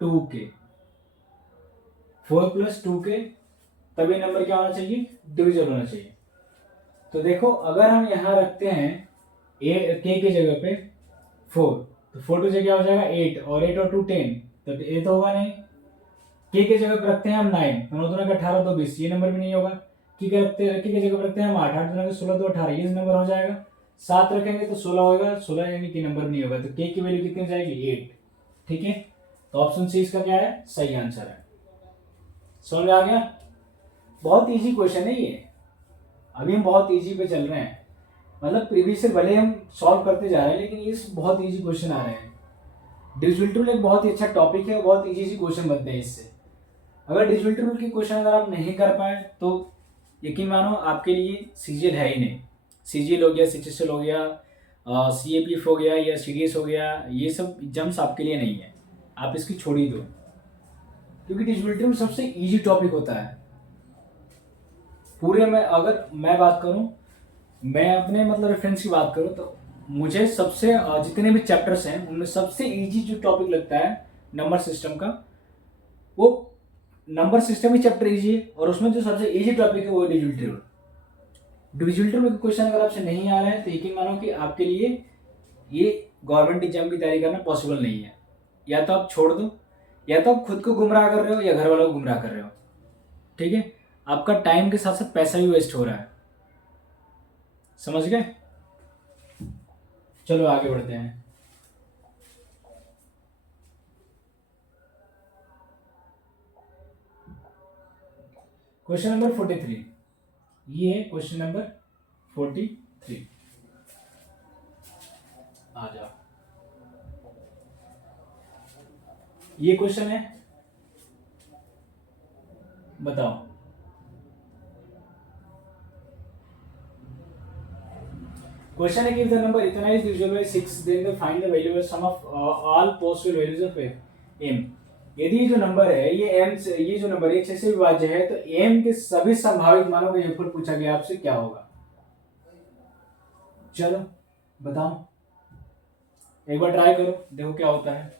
2k, 4 प्लस 2k, तभी नंबर क्या होना चाहिए? डिविजिबल होना चाहिए। तो देखो, अगर हम यहाँ रखते हैं k के जगह पे 4, तो 4 टू क्या हो जाएगा 8, और 8 और 2 10, तो ये तो होगा नहीं। के जगह पर रखते हैं हम 9, तो 9 दूना का 18 2 20, ये नंबर भी नहीं होगा। के के जगह पर रखते हैं हम 8, 8 दूना का 16 2 18, ये नंबर हो जाएगा। 7 रखेंगे तो 16 होगा, 16 यानी कि नंबर नहीं होगा, तो के की वैल्यू कितनी हो जाएगी 8। ठीक है, तो ऑप्शन सी इसका क्या है, सही आंसर है। समझ में आ गया? बहुत इजी क्वेश्चन है ये, अभी हम बहुत इजी पे चल रहे हैं, मतलब प्रीवियस से भले हम सॉल्व करते जा रहे हैं, लेकिन ये बहुत इजी क्वेश्चन आ रहे हैं। डिविजिबिलिटी रूल एक बहुत ही अच्छा टॉपिक है, बहुत इजी क्वेश्चन बनते हैं इससे। अगर डिविजिबिलिटी रूल के क्वेश्चन अगर आप नहीं कर पाए तो यकीन मानो आपके लिए सीजीएल है ही नहीं। सीजीएल हो गया, सीएचएसएल हो गया, सीएपीएफ हो गया या सीडीएस हो गया, ये सब एग्जाम्स आपके लिए नहीं है, आप इसकी छोड़ ही दो, क्योंकि डिविजिबिलिटी रूल सबसे इजी टॉपिक होता है पूरे में। अगर मैं बात करूं, मैं अपने मतलब रेफरेंस की बात करूं, तो मुझे सबसे जितने भी चैप्टर्स हैं उनमें सबसे इजी जो टॉपिक लगता है नंबर सिस्टम का, वो नंबर सिस्टम ही चैप्टर इजी है, और उसमें जो सबसे इजी टॉपिक है वो डिविजिबिलिटी रूल। डिविजिबिलिटी रूल का क्वेश्चन अगर आपसे नहीं आ रहा है तो यकीन मानो कि आपके लिए ये गवर्नमेंट एग्जाम की तैयारी करना पॉसिबल नहीं है। या तो आप छोड़ दो, या तो आप खुद को गुमराह कर रहे हो या घर वालों को गुमराह कर रहे हो। ठीक है, आपका टाइम के साथ साथ पैसा भी वेस्ट हो रहा है। समझ गए? चलो आगे बढ़ते हैं। क्वेश्चन नंबर 43, ये है क्वेश्चन नंबर 43। आ जाओ, ये क्वेश्चन है, बताओ। क्वेश्चन है कि if the number इतना is divisible by 6 then they find the value of sum of all possible values of m। यदि जो नंबर है ये m से, ये जो नंबर 6 से विभाज्य है, तो m के सभी संभावित मानों का योगफल पूछा गया आपसे, क्या होगा? चलो बताओ, एक बार ट्राई करो, देखो क्या होता है।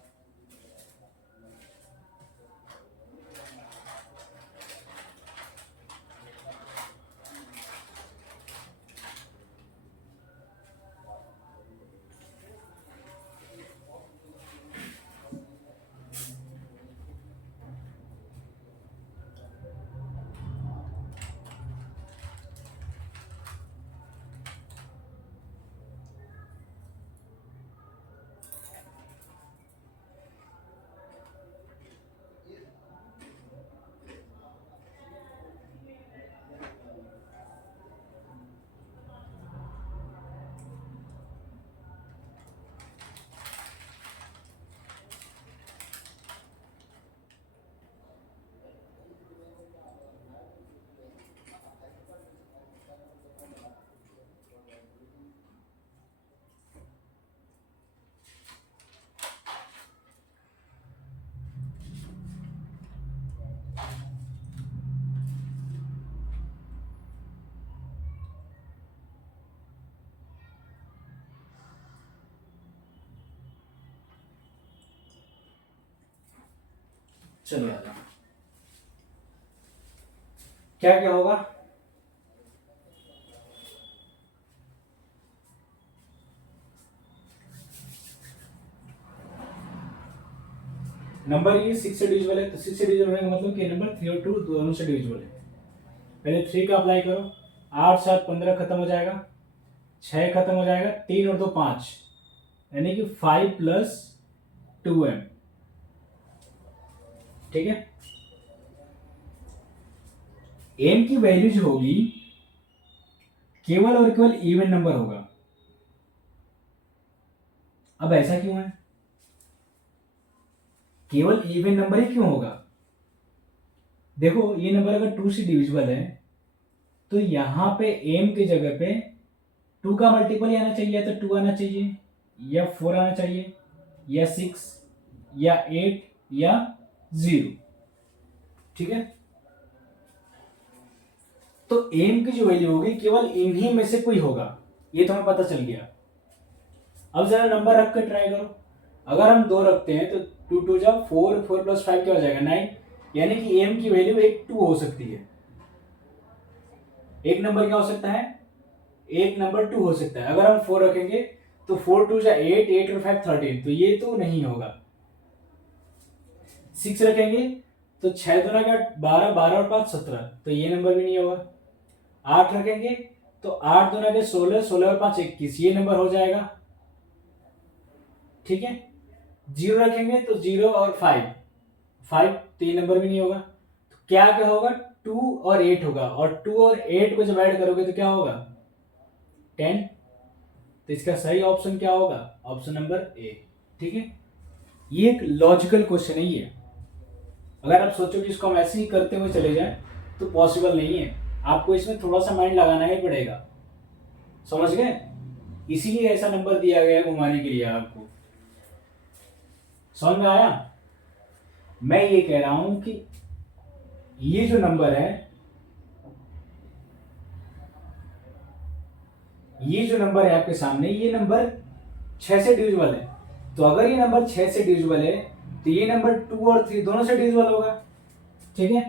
चलो आ जाओ, क्या क्या होगा? नंबर ये 6 से डिविजिबल है, तो 6 से डिविजिबल होने का मतलब कि नंबर 3 और 2 दोनों से डिविजिबल है। पहले 3 का अप्लाई करो, 8 7 15 खत्म हो जाएगा, 6 खत्म हो जाएगा, 3 और 2 5, यानी कि 5 प्लस 2m। ठीक है, m की वैल्यू जो होगी केवल और केवल इवन नंबर होगा। अब ऐसा क्यों है, केवल इवन नंबर ही क्यों होगा? देखो ये नंबर अगर 2 से डिविजिबल है, तो यहां पे m की जगह पे 2 का मल्टीपल ही आना चाहिए, या तो 2 आना चाहिए, या 4 आना चाहिए, या 6, या 8, या 0। ठीक है, तो m की जो वैल्यू होगी केवल इन्हीं में से कोई होगा, ये तुम्हें पता चल गया। अब जरा नंबर रख कर ट्राई करो, अगर हम 2 रखते हैं तो 2 2 जा 4, 4 प्लस 5 क्या हो जाएगा 9, यानी कि m की वैल्यू एक 2 हो सकती है। एक नंबर क्या हो सकता है, एक नंबर 2 हो सकता है। अगर हम 4 रखेंगे तो 4 2 जा 8, 8 और 5 13, तो ये तो नहीं होगा। 6 रखेंगे तो 6 दूना का 12, 12 और 5 17, तो ये नंबर भी नहीं होगा। 8 रखेंगे तो 8 दूना के 16, 16 और 5 21, ये नंबर हो जाएगा। ठीक है। 0 रखेंगे तो 0 और 5, 5, तो ये नंबर भी नहीं होगा। तो क्या क्या होगा, 2 और 8 होगा, और 2 और 8 को जब ऐड करोगे तो क्या होगा, 10। तो इसका सही ऑप्शन क्या होगा, ऑप्शन नंबर ए। ठीक है, ये एक लॉजिकल क्वेश्चन है ये। अगर आप सोचो कि इसको हम ऐसे ही करते हुए चले जाएं तो पॉसिबल नहीं है, आपको इसमें थोड़ा सा माइंड लगाना ही पड़ेगा। समझ गए, इसीलिए ऐसा नंबर दिया गया है घुमाने के लिए आपको। समझ में आया। मैं ये कह रहा हूं कि ये जो नंबर है, ये जो नंबर है आपके सामने, ये नंबर 6 से डिविजिबल है। तो अगर ये नंबर 6 से डिविजिबल है तो ये नंबर 2 और 3 दोनों से डिविजिबल होगा। ठीक है,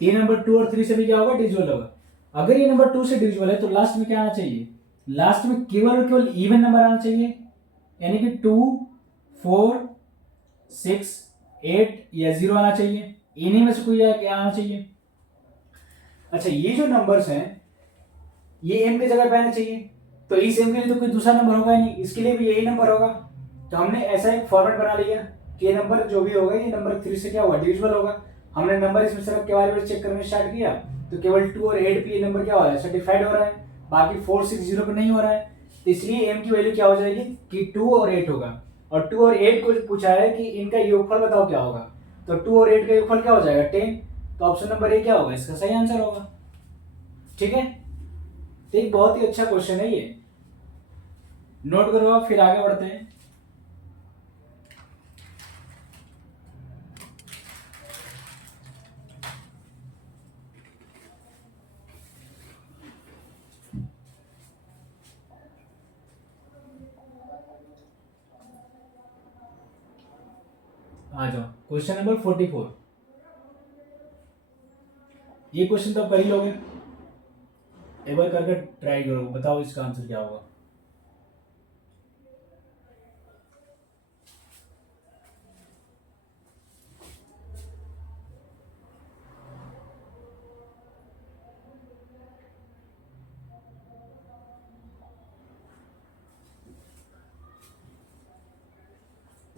ये नंबर 2 और 3 से भी क्या होगा, डिविजिबल होगा। अगर ये नंबर 2 से डिविजिबल है तो लास्ट में क्या आना चाहिए, लास्ट में केवल और केवल इवन नंबर आना चाहिए, यानी कि 2, 4, 6, 8 या 0 आना चाहिए। इन्हीं में से कोई क्या आना चाहिए। अच्छा, ये जो नंबर्स हैं ये एम की जगह पे आना चाहिए, तो इस एम के लिए तो कोई दूसरा नंबर होगा ही नहीं, इसके लिए भी यही नंबर होगा। तो हमने ऐसा एक फॉर्मेट बना लिया कि ये नंबर जो भी होगा, ये नंबर 3 से क्या होगा, डिविजिबल होगा। हमने नंबर इसमें से रख के बार बार चेक करना स्टार्ट किया तो केवल 2 और 8 पे ये नंबर क्या हो रहा है, सर्टिफाइड हो रहा है, बाकी 4, 6, 0 पे नहीं हो रहा है। तो इसलिए एम की वैल्यू क्या हो जाएगी कि 2 और 8 होगा। और 2 और 8 को पूछा है कि इनका योगफल बताओ क्या होगा, तो 2 और 8 का योगफल क्या हो जाएगा, 10। तो ऑप्शन नंबर ए क्या होगा, इसका सही आंसर होगा। ठीक है, तो एक बहुत ही अच्छा क्वेश्चन है ये, नोट करो आप, फिर आगे बढ़ते हैं। आ जाओ, क्वेश्चन नंबर 44। ये क्वेश्चन तो आप कर ही लोगे, एक बार करके ट्राई करो, बताओ इसका आंसर क्या होगा।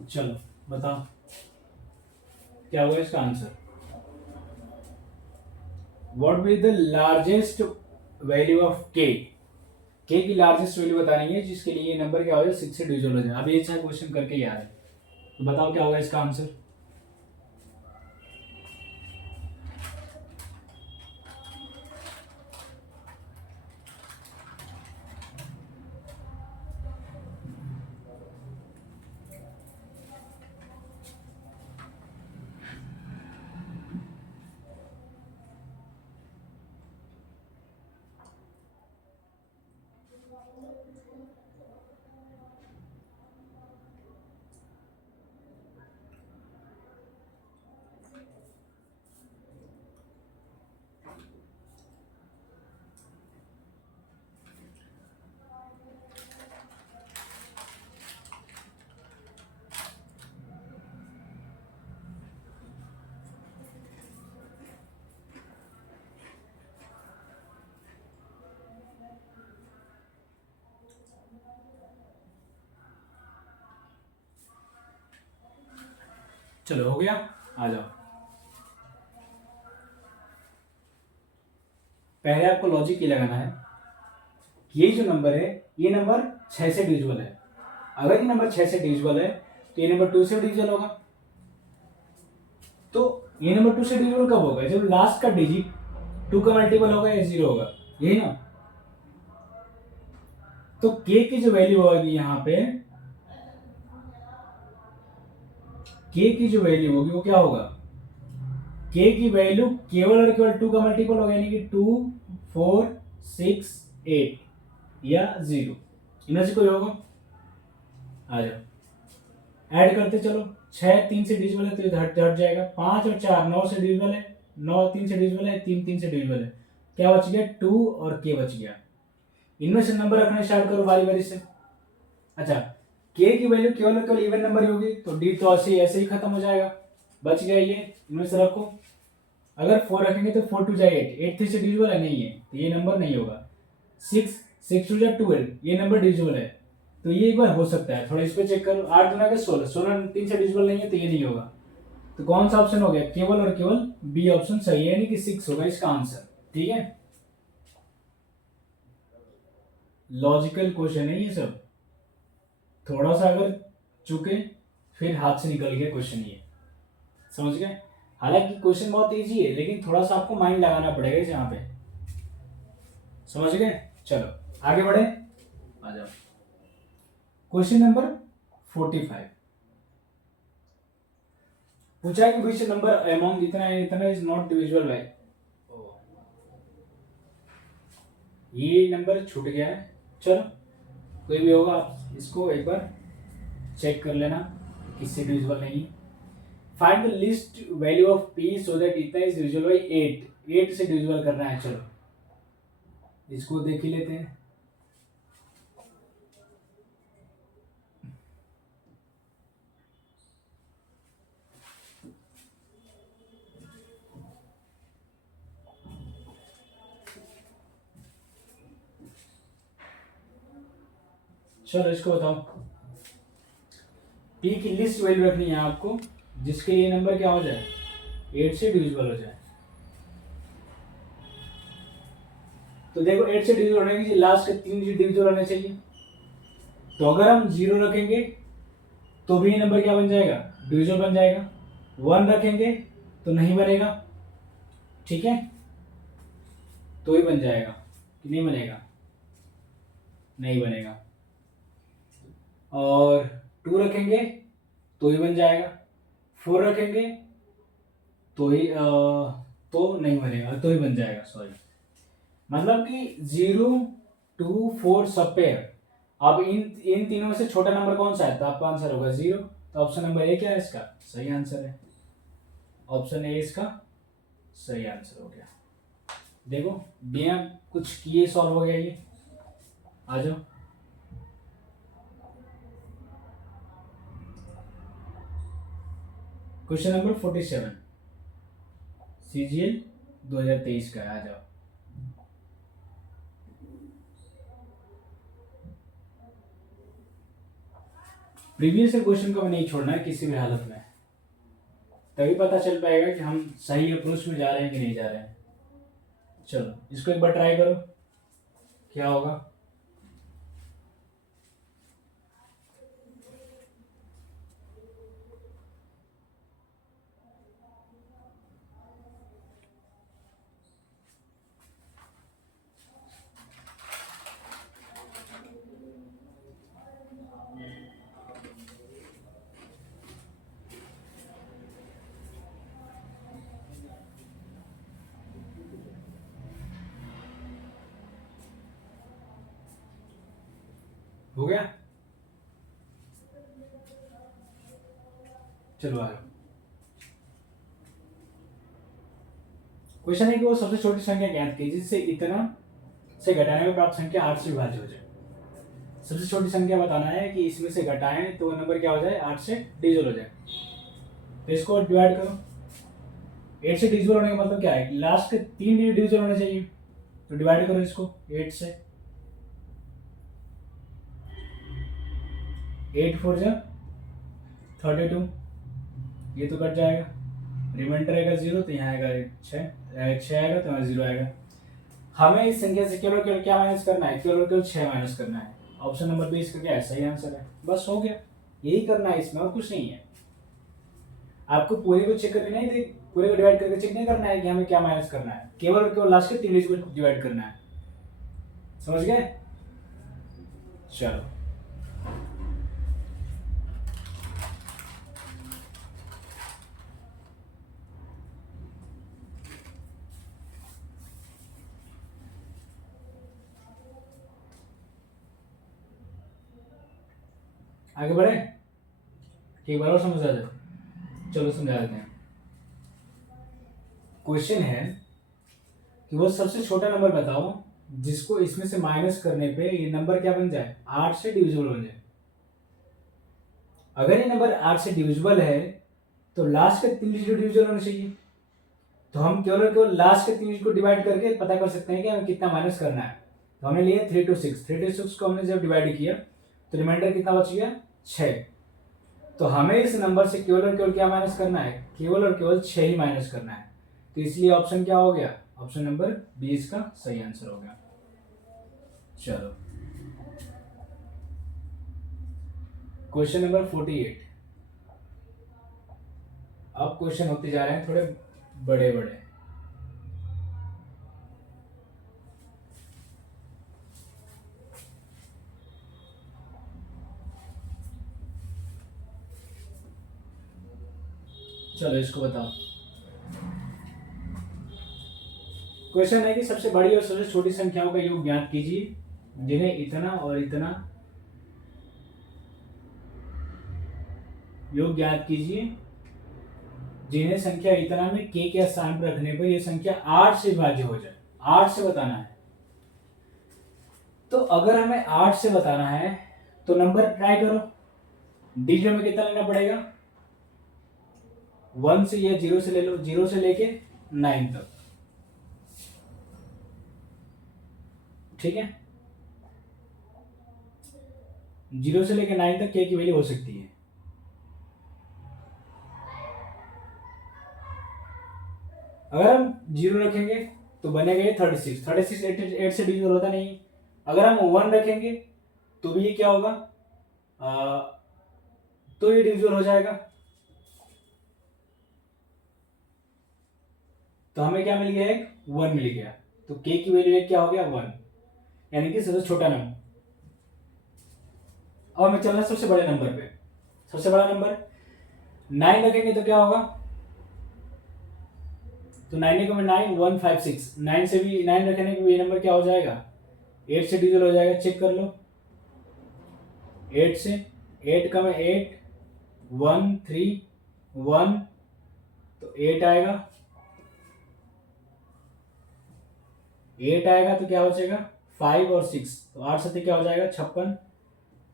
चलो बताओ क्या होगा इसका answer. What will the largest value of के की लार्जेस्ट वैल्यू बतानी है, जिसके लिए ये नंबर क्या हो जाए, 6 से डिविजिबल हो जाए। अब ये चाहे क्वेश्चन करके याद है, तो बताओ क्या होगा इसका आंसर। चलो हो गया, आ जाओ। पहले आपको लॉजिक ये लगाना है कि ये जो नंबर है, ये नंबर 6 से डिविजिबल है। अगर ये नंबर 6 से डिविजिबल है तो ये नंबर 2 से डिविजिबल होगा। तो ये नंबर 2 से डिविजिबल कब होगा, जब लास्ट का डिजिट 2 का मल्टीपल होगा या 0 होगा, यही ना। तो k की जो वैल्यू होगी यहाँ पे, k की जो वैल्यू होगी वो क्या होगा, k की वैल्यू केवल और केवल 2 का मल्टीपल होगा, यानी कि 2, 4, 6, 8 या 0, इनमें से कोई होगा। आ जाओ, ऐड करते चलो। 6 3 से डिविजिबल है तो ये हट हट जाएगा। 5 और 4 9 से डिविजिबल है, 9 3 से डिविजिबल है, 3 3 से डिविजिबल है। क्या बच गया, 2 और k बच गया। इनमें से नंबर रखना स्टार्ट करो बारी बारी से। अच्छा, के की वैल्यू केवल और केवल इवन नंबर ही होगी, तो डी तो ऐसे ऐसे ही खत्म हो जाएगा, बच गया ये, इनमें से रखो। अगर 4 रखेंगे तो 4 टू जाए 8, 8 3 से डिविजिबल है नहीं है, तो ये नंबर नहीं होगा। 6 6 टू जाए 12, ये नंबर डिविजिबल है, तो ये एक बार हो सकता है, थोड़ा इस पे चेक करो। 8 गुना के 16, 16 3 से डिविजिबल नहीं है, तो ये नहीं होगा। तो कौन सा ऑप्शन हो गया, केवल और केवल बी ऑप्शन सही है, यानी कि 6 होगा इसका आंसर। ठीक है, लॉजिकल क्वेश्चन है ये सब, थोड़ा सा अगर चुके फिर हाथ से निकल गया क्वेश्चन ये, समझ गए। हालांकि क्वेश्चन बहुत इजी है, लेकिन थोड़ा सा आपको माइंड लगाना पड़ेगा इस यहाँ पे, समझ गए। चलो आगे बढ़े, आ जाओ। क्वेश्चन नंबर 45 पूछा है कि विच नंबर अमॉन्ग इतना है इतना इज नॉट डिविजिबल बाय, ये नंबर छूट गया है। चलो कोई भी होगा, आप इसको एक बार चेक कर लेना किससे डिविजिबल नहीं। Find the least value of P so that इतना इज डिविजिबल बाय 8, 8 से डिविजिबल करना है। चलो इसको देख ही लेते हैं। चलो इसको बताओ, पी की लिस्ट वैल्यू रखनी है आपको जिसके ये नंबर क्या हो जाए, 8 से डिविजिबल हो जाए। तो देखो 8 से डिविजिबल होने के लास्ट के 3 डिजिट डिविजिबल होने चाहिए, तो अगर हम 0 रखेंगे तो भी ये नंबर क्या बन जाएगा, डिविजिबल बन जाएगा। 1 रखेंगे तो नहीं बनेगा, ठीक है, तो ही बन जाएगा कि नहीं बनेगा, नहीं बनेगा। और 2 रखेंगे तो ही बन जाएगा, 4 रखेंगे तो ही तो नहीं बनेगा, तो ही बन जाएगा, सॉरी। मतलब कि 0 2 4 सब पे है। अब इन इन तीनों में से छोटा नंबर कौन सा है, तो आपका आंसर होगा 0। तो ऑप्शन नंबर ए क्या है इसका सही आंसर है, ऑप्शन ए इसका सही आंसर हो गया। देखो बिना कुछ किए सॉल्व हो गया ये, आ जाओ। क्वेश्चन नंबर 47 सीजीएल 2023 का, आ जाओ। प्रीवियस क्वेश्चन को नहीं छोड़ना है किसी भी हालत में, तभी पता चल पाएगा कि हम सही अप्रोच में जा रहे हैं कि नहीं जा रहे हैं। चलो इसको एक बार ट्राई करो, क्या होगा। हो गया, चलो आ जाओ। क्वेश्चन है कि वो सबसे छोटी संख्या ज्ञात की जिससे इतना से घटाने में प्राप्त संख्या 8 से विभाज्य हो जाए। सबसे छोटी संख्या बताना है कि इसमें से घटाएं तो नंबर क्या हो जाए, 8 से डिविजिबल हो जाए। तो इसको डिवाइड करो, 8 से डिविजिबल होने का मतलब क्या है, लास्ट के 3 डिजिट डिविजिबल होने चाहिए, तो डिवाइड करो इसको 8 से। 8 4 जा 32, ये तो कट जाएगा, रिमाइंडर आएगा 0, तो यहाँ आएगा 6 आएगा, तो यहाँ 0 आएगा। हमें इस संख्या से केवल केवल क्या माइनस करना है, केवल केवल 6 माइनस करना है। ऑप्शन नंबर बी इसका क्या है, सही आंसर है, बस हो गया, यही करना है इसमें और कुछ नहीं है। आपको पूरे को चेक करके नहीं दे, पूरे को डिवाइड करके चेक नहीं करना है कि हमें क्या माइनस करना है, केवल केवल लास्ट के 3 को डिवाइड करना है, समझ गए। चलो आगे बढ़े, एक बार और समझ आ जाए। चलो समझा देते हैं। क्वेश्चन है कि वो सबसे छोटा नंबर बताओ जिसको इसमें से माइनस करने पे ये नंबर क्या बन जाए, 8 से डिविजिबल हो जाए। अगर ये नंबर 8 से डिविजिबल है तो लास्ट के 3 डिजिट डिविजिबल होने चाहिए। तो हम केवल और केवल लास्ट के 3 डिजिट को डिवाइड करके पता कर सकते हैं कि हमें कितना माइनस करना है। तो हमने लिया 3 to 6, 3 to 6 को हमने जब डिवाइड किया तो रिमाइंडर कितना बच गया 6। तो हमें इस नंबर से केवल और केवल क्या माइनस करना है, केवल और केवल 6 ही माइनस करना है। तो इसलिए ऑप्शन क्या हो गया, ऑप्शन नंबर बी इसका सही आंसर हो गया। चलो क्वेश्चन नंबर 48। अब क्वेश्चन होते जा रहे हैं थोड़े बड़े बड़े। चलो इसको बताओ। क्वेश्चन है कि सबसे बड़ी और सबसे छोटी संख्याओं का योग ज्ञात कीजिए जिन्हें इतना और इतना योग ज्ञात कीजिए जिन्हें संख्या इतना में के के स्थान पर रखने पर यह संख्या 8 से विभाज्य हो जाए। 8 से बताना है। तो अगर हमें 8 से बताना है तो नंबर ट्राई करो। डिजिट में कितना लेना पड़ेगा, 1 से या 0 से ले लो, 0 से लेके 9 तक, ठीक है। 0 से लेके 9 तक के की वैल्यू हो सकती है। अगर हम 0 रखेंगे तो बनेगा ये 36। 36 8 से डिविजिबल होता नहीं। अगर हम 1 रखेंगे तो भी ये क्या होगा, तो ये डिविजिबल हो जाएगा। तो हमें क्या मिल गया, एक 1 मिल गया। तो के की वैल्यू एक क्या हो गया 1, यानी कि सबसे छोटा नंबर। अब हमें चलना सबसे बड़े नंबर पे। सबसे बड़ा नंबर 9 रखेंगे तो क्या होगा, तो 9 को मैं 9 1 5 6, 9 से भी 9 रखने के ये नंबर क्या हो जाएगा 8 से डिविजिबल हो जाएगा। चेक कर लो 8 से, 8 का मैं 8 1 3 1, तो 8 आएगा। 8 आएगा तो क्या बचेगा 5 और 6, तो 8 से क्या हो जाएगा 56।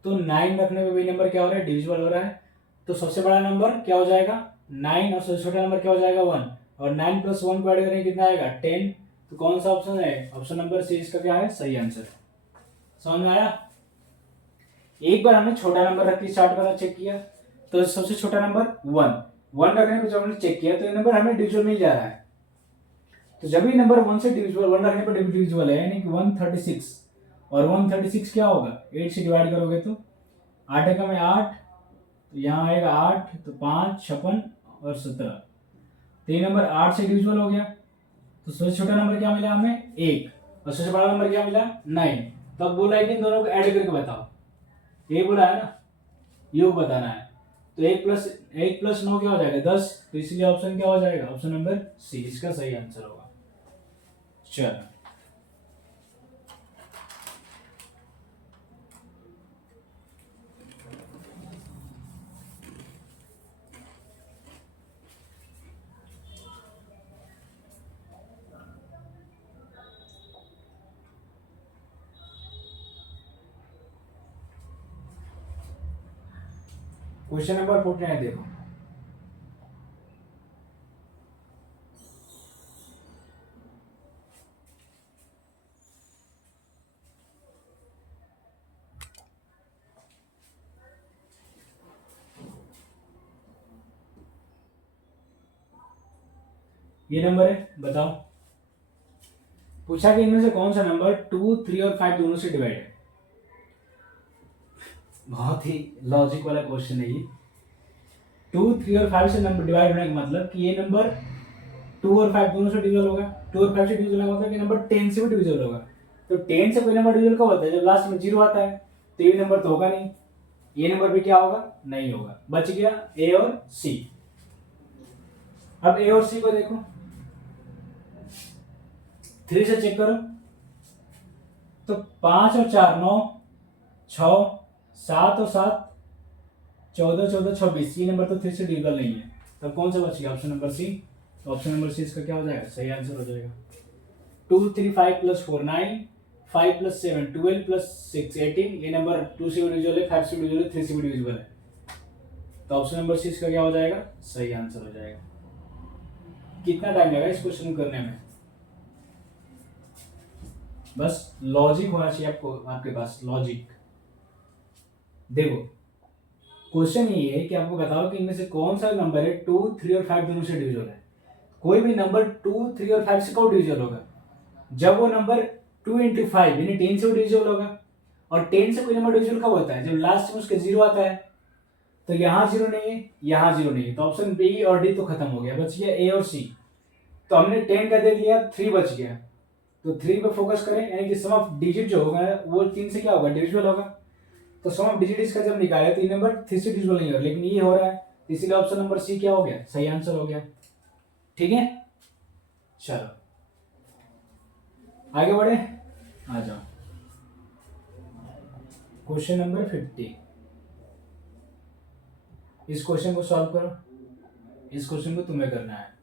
तो 9 रखने पे भी नंबर क्या हो रहा है, डिविजिबल हो रहा है। तो सबसे बड़ा नंबर क्या हो जाएगा 9 और सबसे छोटा नंबर क्या हो जाएगा 1, और 9 + 1 को ऐड करेंगे कितना आएगा 10। तो कौन सा ऑप्शन है, ऑप्शन नंबर सी इसका क्या है सही आंसर। समझ में आया। एक बार हमने छोटा नंबर रख के स्टार्ट करना चेक किया तो सबसे छोटा नंबर 1 रखने पर जब हमने चेक किया तो ये नंबर हमें डिविजिबल मिल जा रहा है। तो जब भी नंबर 1 से डिविजिबल, 1 रखने पर डिविजिबल है यानी कि 136, और 136 क्या होगा 8 से डिवाइड करोगे तो 8 का में 8, तो यहाँ आएगा 8, तो 5 56 और 17। तो ये नंबर 8 से डिविजिबल हो गया। तो सबसे छोटा नंबर क्या मिला हमें 1, और सबसे बड़ा नंबर क्या मिला 9। तो अब बोला है कि इन दोनों को ऐड करके बताओ। ये बोला है ना, योग बताना है। तो 1 + 9 क्या हो जाएगा 10। तो इसलिए ऑप्शन क्या हो जाएगा, ऑप्शन नंबर सी इसका सही आंसर होगा। चलो क्वेश्चन नंबर 49 देखो। ये नंबर है, बताओ। पूछा कि इनमें से कौन सा नंबर 2 3 और 5 दोनों से डिवाइड है। बहुत ही लॉजिक वाला क्वेश्चन है ये। 2 3 और 5 से नंबर डिवाइड होने का मतलब कि ये नंबर 2 और 5 दोनों से डिविजिबल होगा। 2 और 5 से डिविजिबल होगा मतलब कि नंबर 10 से भी डिविजिबल होगा। तो 10 से कोई नंबर डिविजिबल कब होता है, जब लास्ट में 0 आता है। तो ये नंबर तो होगा नहीं, ये नंबर भी क्या होगा नहीं होगा। बच गया ए और सी। अब ए और सी को देखो, 3 से चेक करो तो 5 और 4 9, 6 7 और 7 14 14 26, ये नंबर तो 3 से डिविजिबल नहीं है। तब कौन सा बच गया, ऑप्शन नंबर सी। तो ऑप्शन नंबर सी इसका क्या हो जाएगा सही आंसर हो जाएगा। 2 3 5 + 4 9, 5 + 7 12 + 6 18, ये नंबर 2 से भी डिविजिबल है, 5 से भी डिविजिबल है, 3 से भी डिविजिबल है। तो ऑप्शन नंबर सी इसका क्या हो जाएगा, सही आंसर हो जाएगा। कितना टाइम लगेगा इस क्वेश्चन को करने में, बस लॉजिक होना चाहिए आपको, आपके पास लॉजिक। देखो क्वेश्चन ये है कि आपको बताओ कि इनमें से कौन सा नंबर है 2, 3 और 5 दोनों से डिविजिबल है। कोई भी नंबर 2, 3 और 5 से कब डिविजिबल होगा, जब वो नंबर 2 इंटू 5 यानी 10 से डिविजिबल होगा। और 10 से कोई नंबर डिविजिबल कब होता है, जब लास्ट में उसके जीरो आता है। तो यहाँ जीरो नहीं है, यहाँ जीरो नहीं है, तो ऑप्शन बी और डी तो खत्म हो गया, बच गया ए और सी। तो हमने 10 का देख लिया, 3 बच गया, तो 3 पे फोकस करें, यानी कि सम ऑफ डिजिट जो होगा वो 3 से क्या होगा, डिविजिबल होगा। तो सम ऑफ डिजिट इसका जब निकाले तो ये नंबर 3 से डिविजिबल नहीं हो रहा, लेकिन ये हो रहा है, इसीलिए ऑप्शन नंबर सी क्या हो गया, सही आंसर हो गया। ठीक है, चलो आगे बढ़े, आ जाओ क्वेश्चन नंबर 50। इस क्वेश्चन को सॉल्व करो, इस क्वेश्चन को तुम्हें करना है।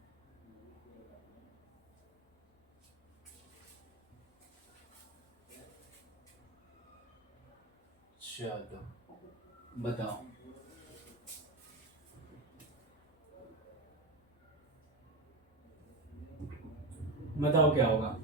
चलो बताओ, बताओ क्या होगा।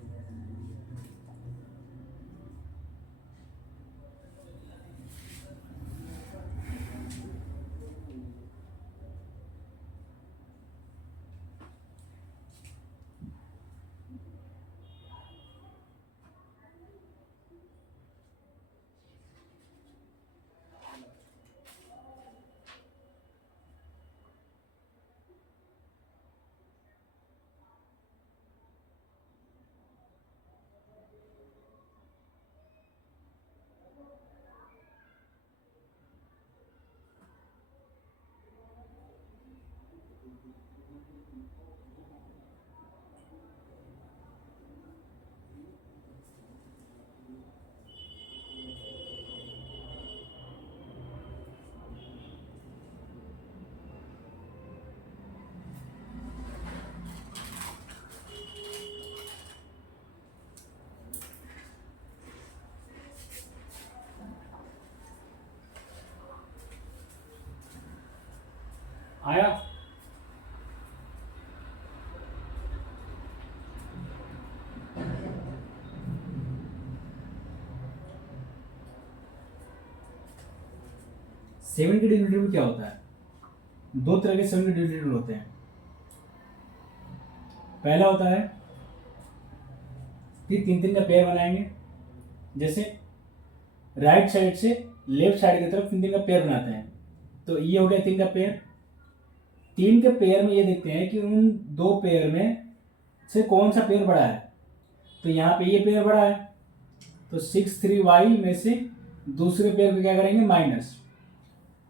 आया, सेवन के डिविजिबल क्या होता है, दो तरह के सेवन के डिविजिबल होते हैं। पहला होता है कि तीन तीन का पेयर बनाएंगे, जैसे राइट साइड से लेफ्ट साइड की तरफ तीन तीन का पेयर बनाते हैं, तो ये हो गया तीन का पेयर। तीन के पेयर में ये देखते हैं कि उन दो पेयर में से कौन सा पेयर बड़ा है, तो यहाँ पे ये पेयर बड़ा है, तो 6, 3 y में से दूसरे पेयर को क्या करेंगे, माइनस,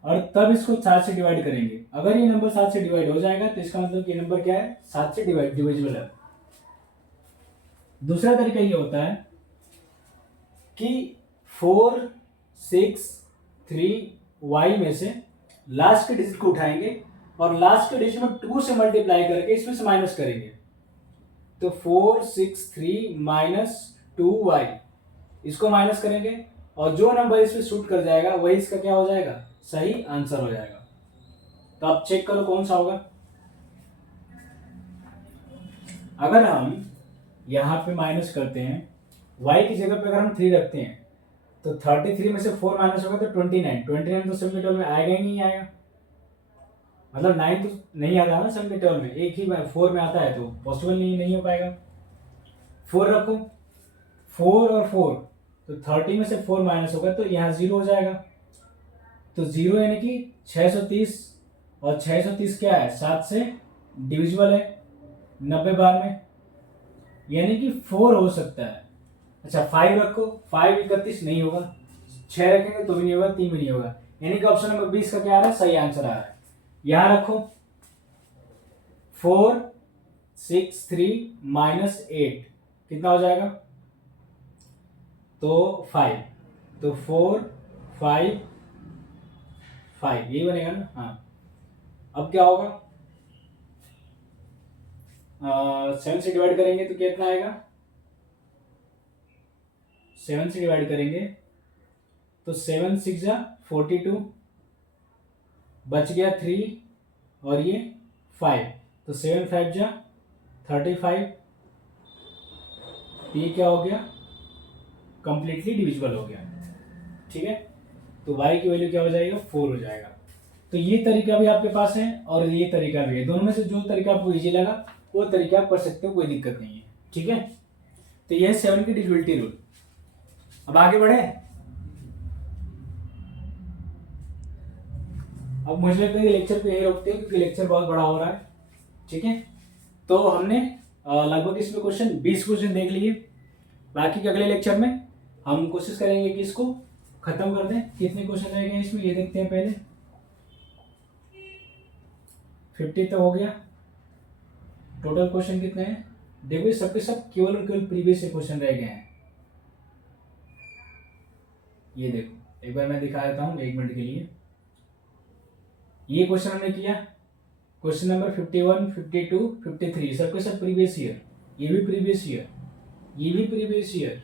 और तब इसको 7 से डिवाइड करेंगे। अगर ये नंबर 7 से डिवाइड हो जाएगा तो इसका मतलब ये नंबर क्या है, 7 से डिविजिबल है। दूसरा तरीका ये होता है कि 4, 6, 3y में से लास्ट के डिजिट को उठाएंगे और लास्ट के डिजिट में 2 से मल्टीप्लाई करके इसमें से माइनस करेंगे, तो 4, 6, 3 माइनस 2y, इसको माइनस करेंगे और जो नंबर इसमें शूट कर जाएगा वही इसका क्या हो जाएगा, सही आंसर हो जाएगा। तो आप चेक करो कौन सा होगा। अगर हम यहां पे माइनस करते हैं, y की जगह पे अगर हम 3 रखते हैं तो 33 में से 4 माइनस होगा तो 29 तो 7 में आएगा ही नहीं आएगा, मतलब 9 तो नहीं आता ना 7 में, एक ही 4 में आता है तो पॉसिबल नहीं हो पाएगा। 4 रखो, 4 और 4, तो 30 में से 4 माइनस होगा तो यहाँ 0 हो जाएगा, तो 0 यानी कि 630, और 630 क्या है, 7 से डिविजिबल है 90 बार में, यानी कि 4 हो सकता है। अच्छा 5 रखो, 5 31 नहीं होगा, 6 रखेंगे तो भी नहीं होगा, 3 भी नहीं होगा, यानी कि ऑप्शन नंबर 20 का क्या आ रहा है, सही आंसर आ रहा है। यहां रखो 4, 6, 3 माइनस 8 कितना हो जाएगा, तो 5, तो 4, 5, 5 यही बनेगा ना, हाँ। अब क्या होगा, 7 से डिवाइड करेंगे तो कितना आएगा, 7 से डिवाइड करेंगे तो 7 6 42, बच गया 3 और ये 5, तो 7 5 जा 35, पी क्या हो गया, कंप्लीटली डिविजिबल हो गया। ठीक है, तो y की वैल्यू क्या हो जाएगा, 4 हो जाएगा। तो ये तरीका भी आपके पास है और ये तरीका भी है, दोनों में से जो तरीका आपको इजी लगा वो तरीका आप कर सकते हो, कोई दिक्कत नहीं है। ठीक है, तो ये 7 की डिविजिबिलिटी रूल। अब आगे बढ़े। अब मुझे लगता है कि लेक्चर को यही रोकते हैं क्योंकि लेक्चर बहुत बड़ा हो रहा है। ठीक है, तो हमने लगभग इसमें 20 क्वेश्चन देख लिए। बाकी के अगले लेक्चर में हम कोशिश करेंगे कि इसको खत्म कर दें। कितने क्वेश्चन रह गए इसमें ये देखते हैं पहले। 50 तो हो गया। टोटल क्वेश्चन कितने हैं देखो, सबके सब केवल और केवल प्रीवियस क्वेश्चन रह गए हैं। ये देखो एक बार मैं दिखा देता हूँ 1 मिनट के लिए। ये क्वेश्चन हमने किया, क्वेश्चन नंबर 51, 52, 53, सबके सब प्रीवियस ईयर। ये भी प्रीवियस ईयर, ये भी प्रीवियस ईयर।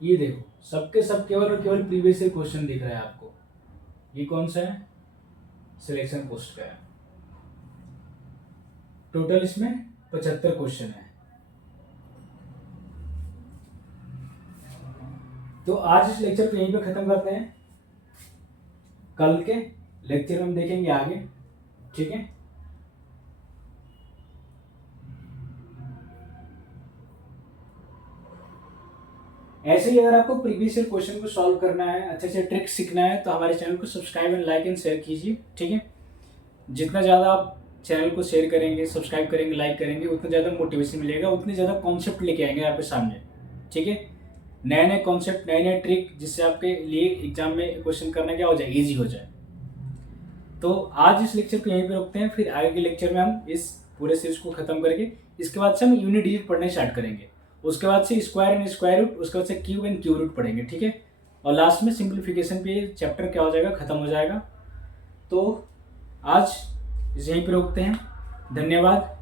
ये देखो सबके सब केवल और केवल प्रीवियस ईयर क्वेश्चन दिख रहा है आपको। ये कौन सा है, सिलेक्शन पोस्ट का है। टोटल इसमें 75 क्वेश्चन है। तो आज इस लेक्चर को यहीं पे खत्म करते हैं, कल के लेक्चर में हम देखेंगे आगे। ठीक है, ऐसे ही अगर आपको प्रीवियस ईयर क्वेश्चन को सॉल्व करना है, अच्छे से ट्रिक सीखना है, तो हमारे चैनल को subscribe and like and share कीजिए। ठीक है, जितना ज़्यादा आप चैनल को शेयर करेंगे, सब्सक्राइब करेंगे, लाइक करेंगे, उतना ज़्यादा मोटिवेशन मिलेगा, उतने ज़्यादा कॉन्सेप्ट लेके आएंगे आपके सामने। ठीक है, नए नए कॉन्सेप्ट, नए नए ट्रिक, जिससे आपके लिए एग्जाम में क्वेश्चन करना क्या हो जाए, ईजी हो जाए। तो आज इस लेक्चर को यहीं पे रोकते हैं, फिर आगे के लेक्चर में हम इस पूरे सीरीज को खत्म करके इसके बाद से हम यूनिट डिजिट पढ़ने स्टार्ट करेंगे। उसके बाद से स्क्वायर एंड स्क्वायर रूट, उसके बाद से क्यूब एंड क्यूब रूट पढ़ेंगे। ठीक है, और लास्ट में सिंप्लीफिकेशन पे चैप्टर क्या हो जाएगा, खत्म हो जाएगा। तो आज यहीं पे रोकते हैं। धन्यवाद।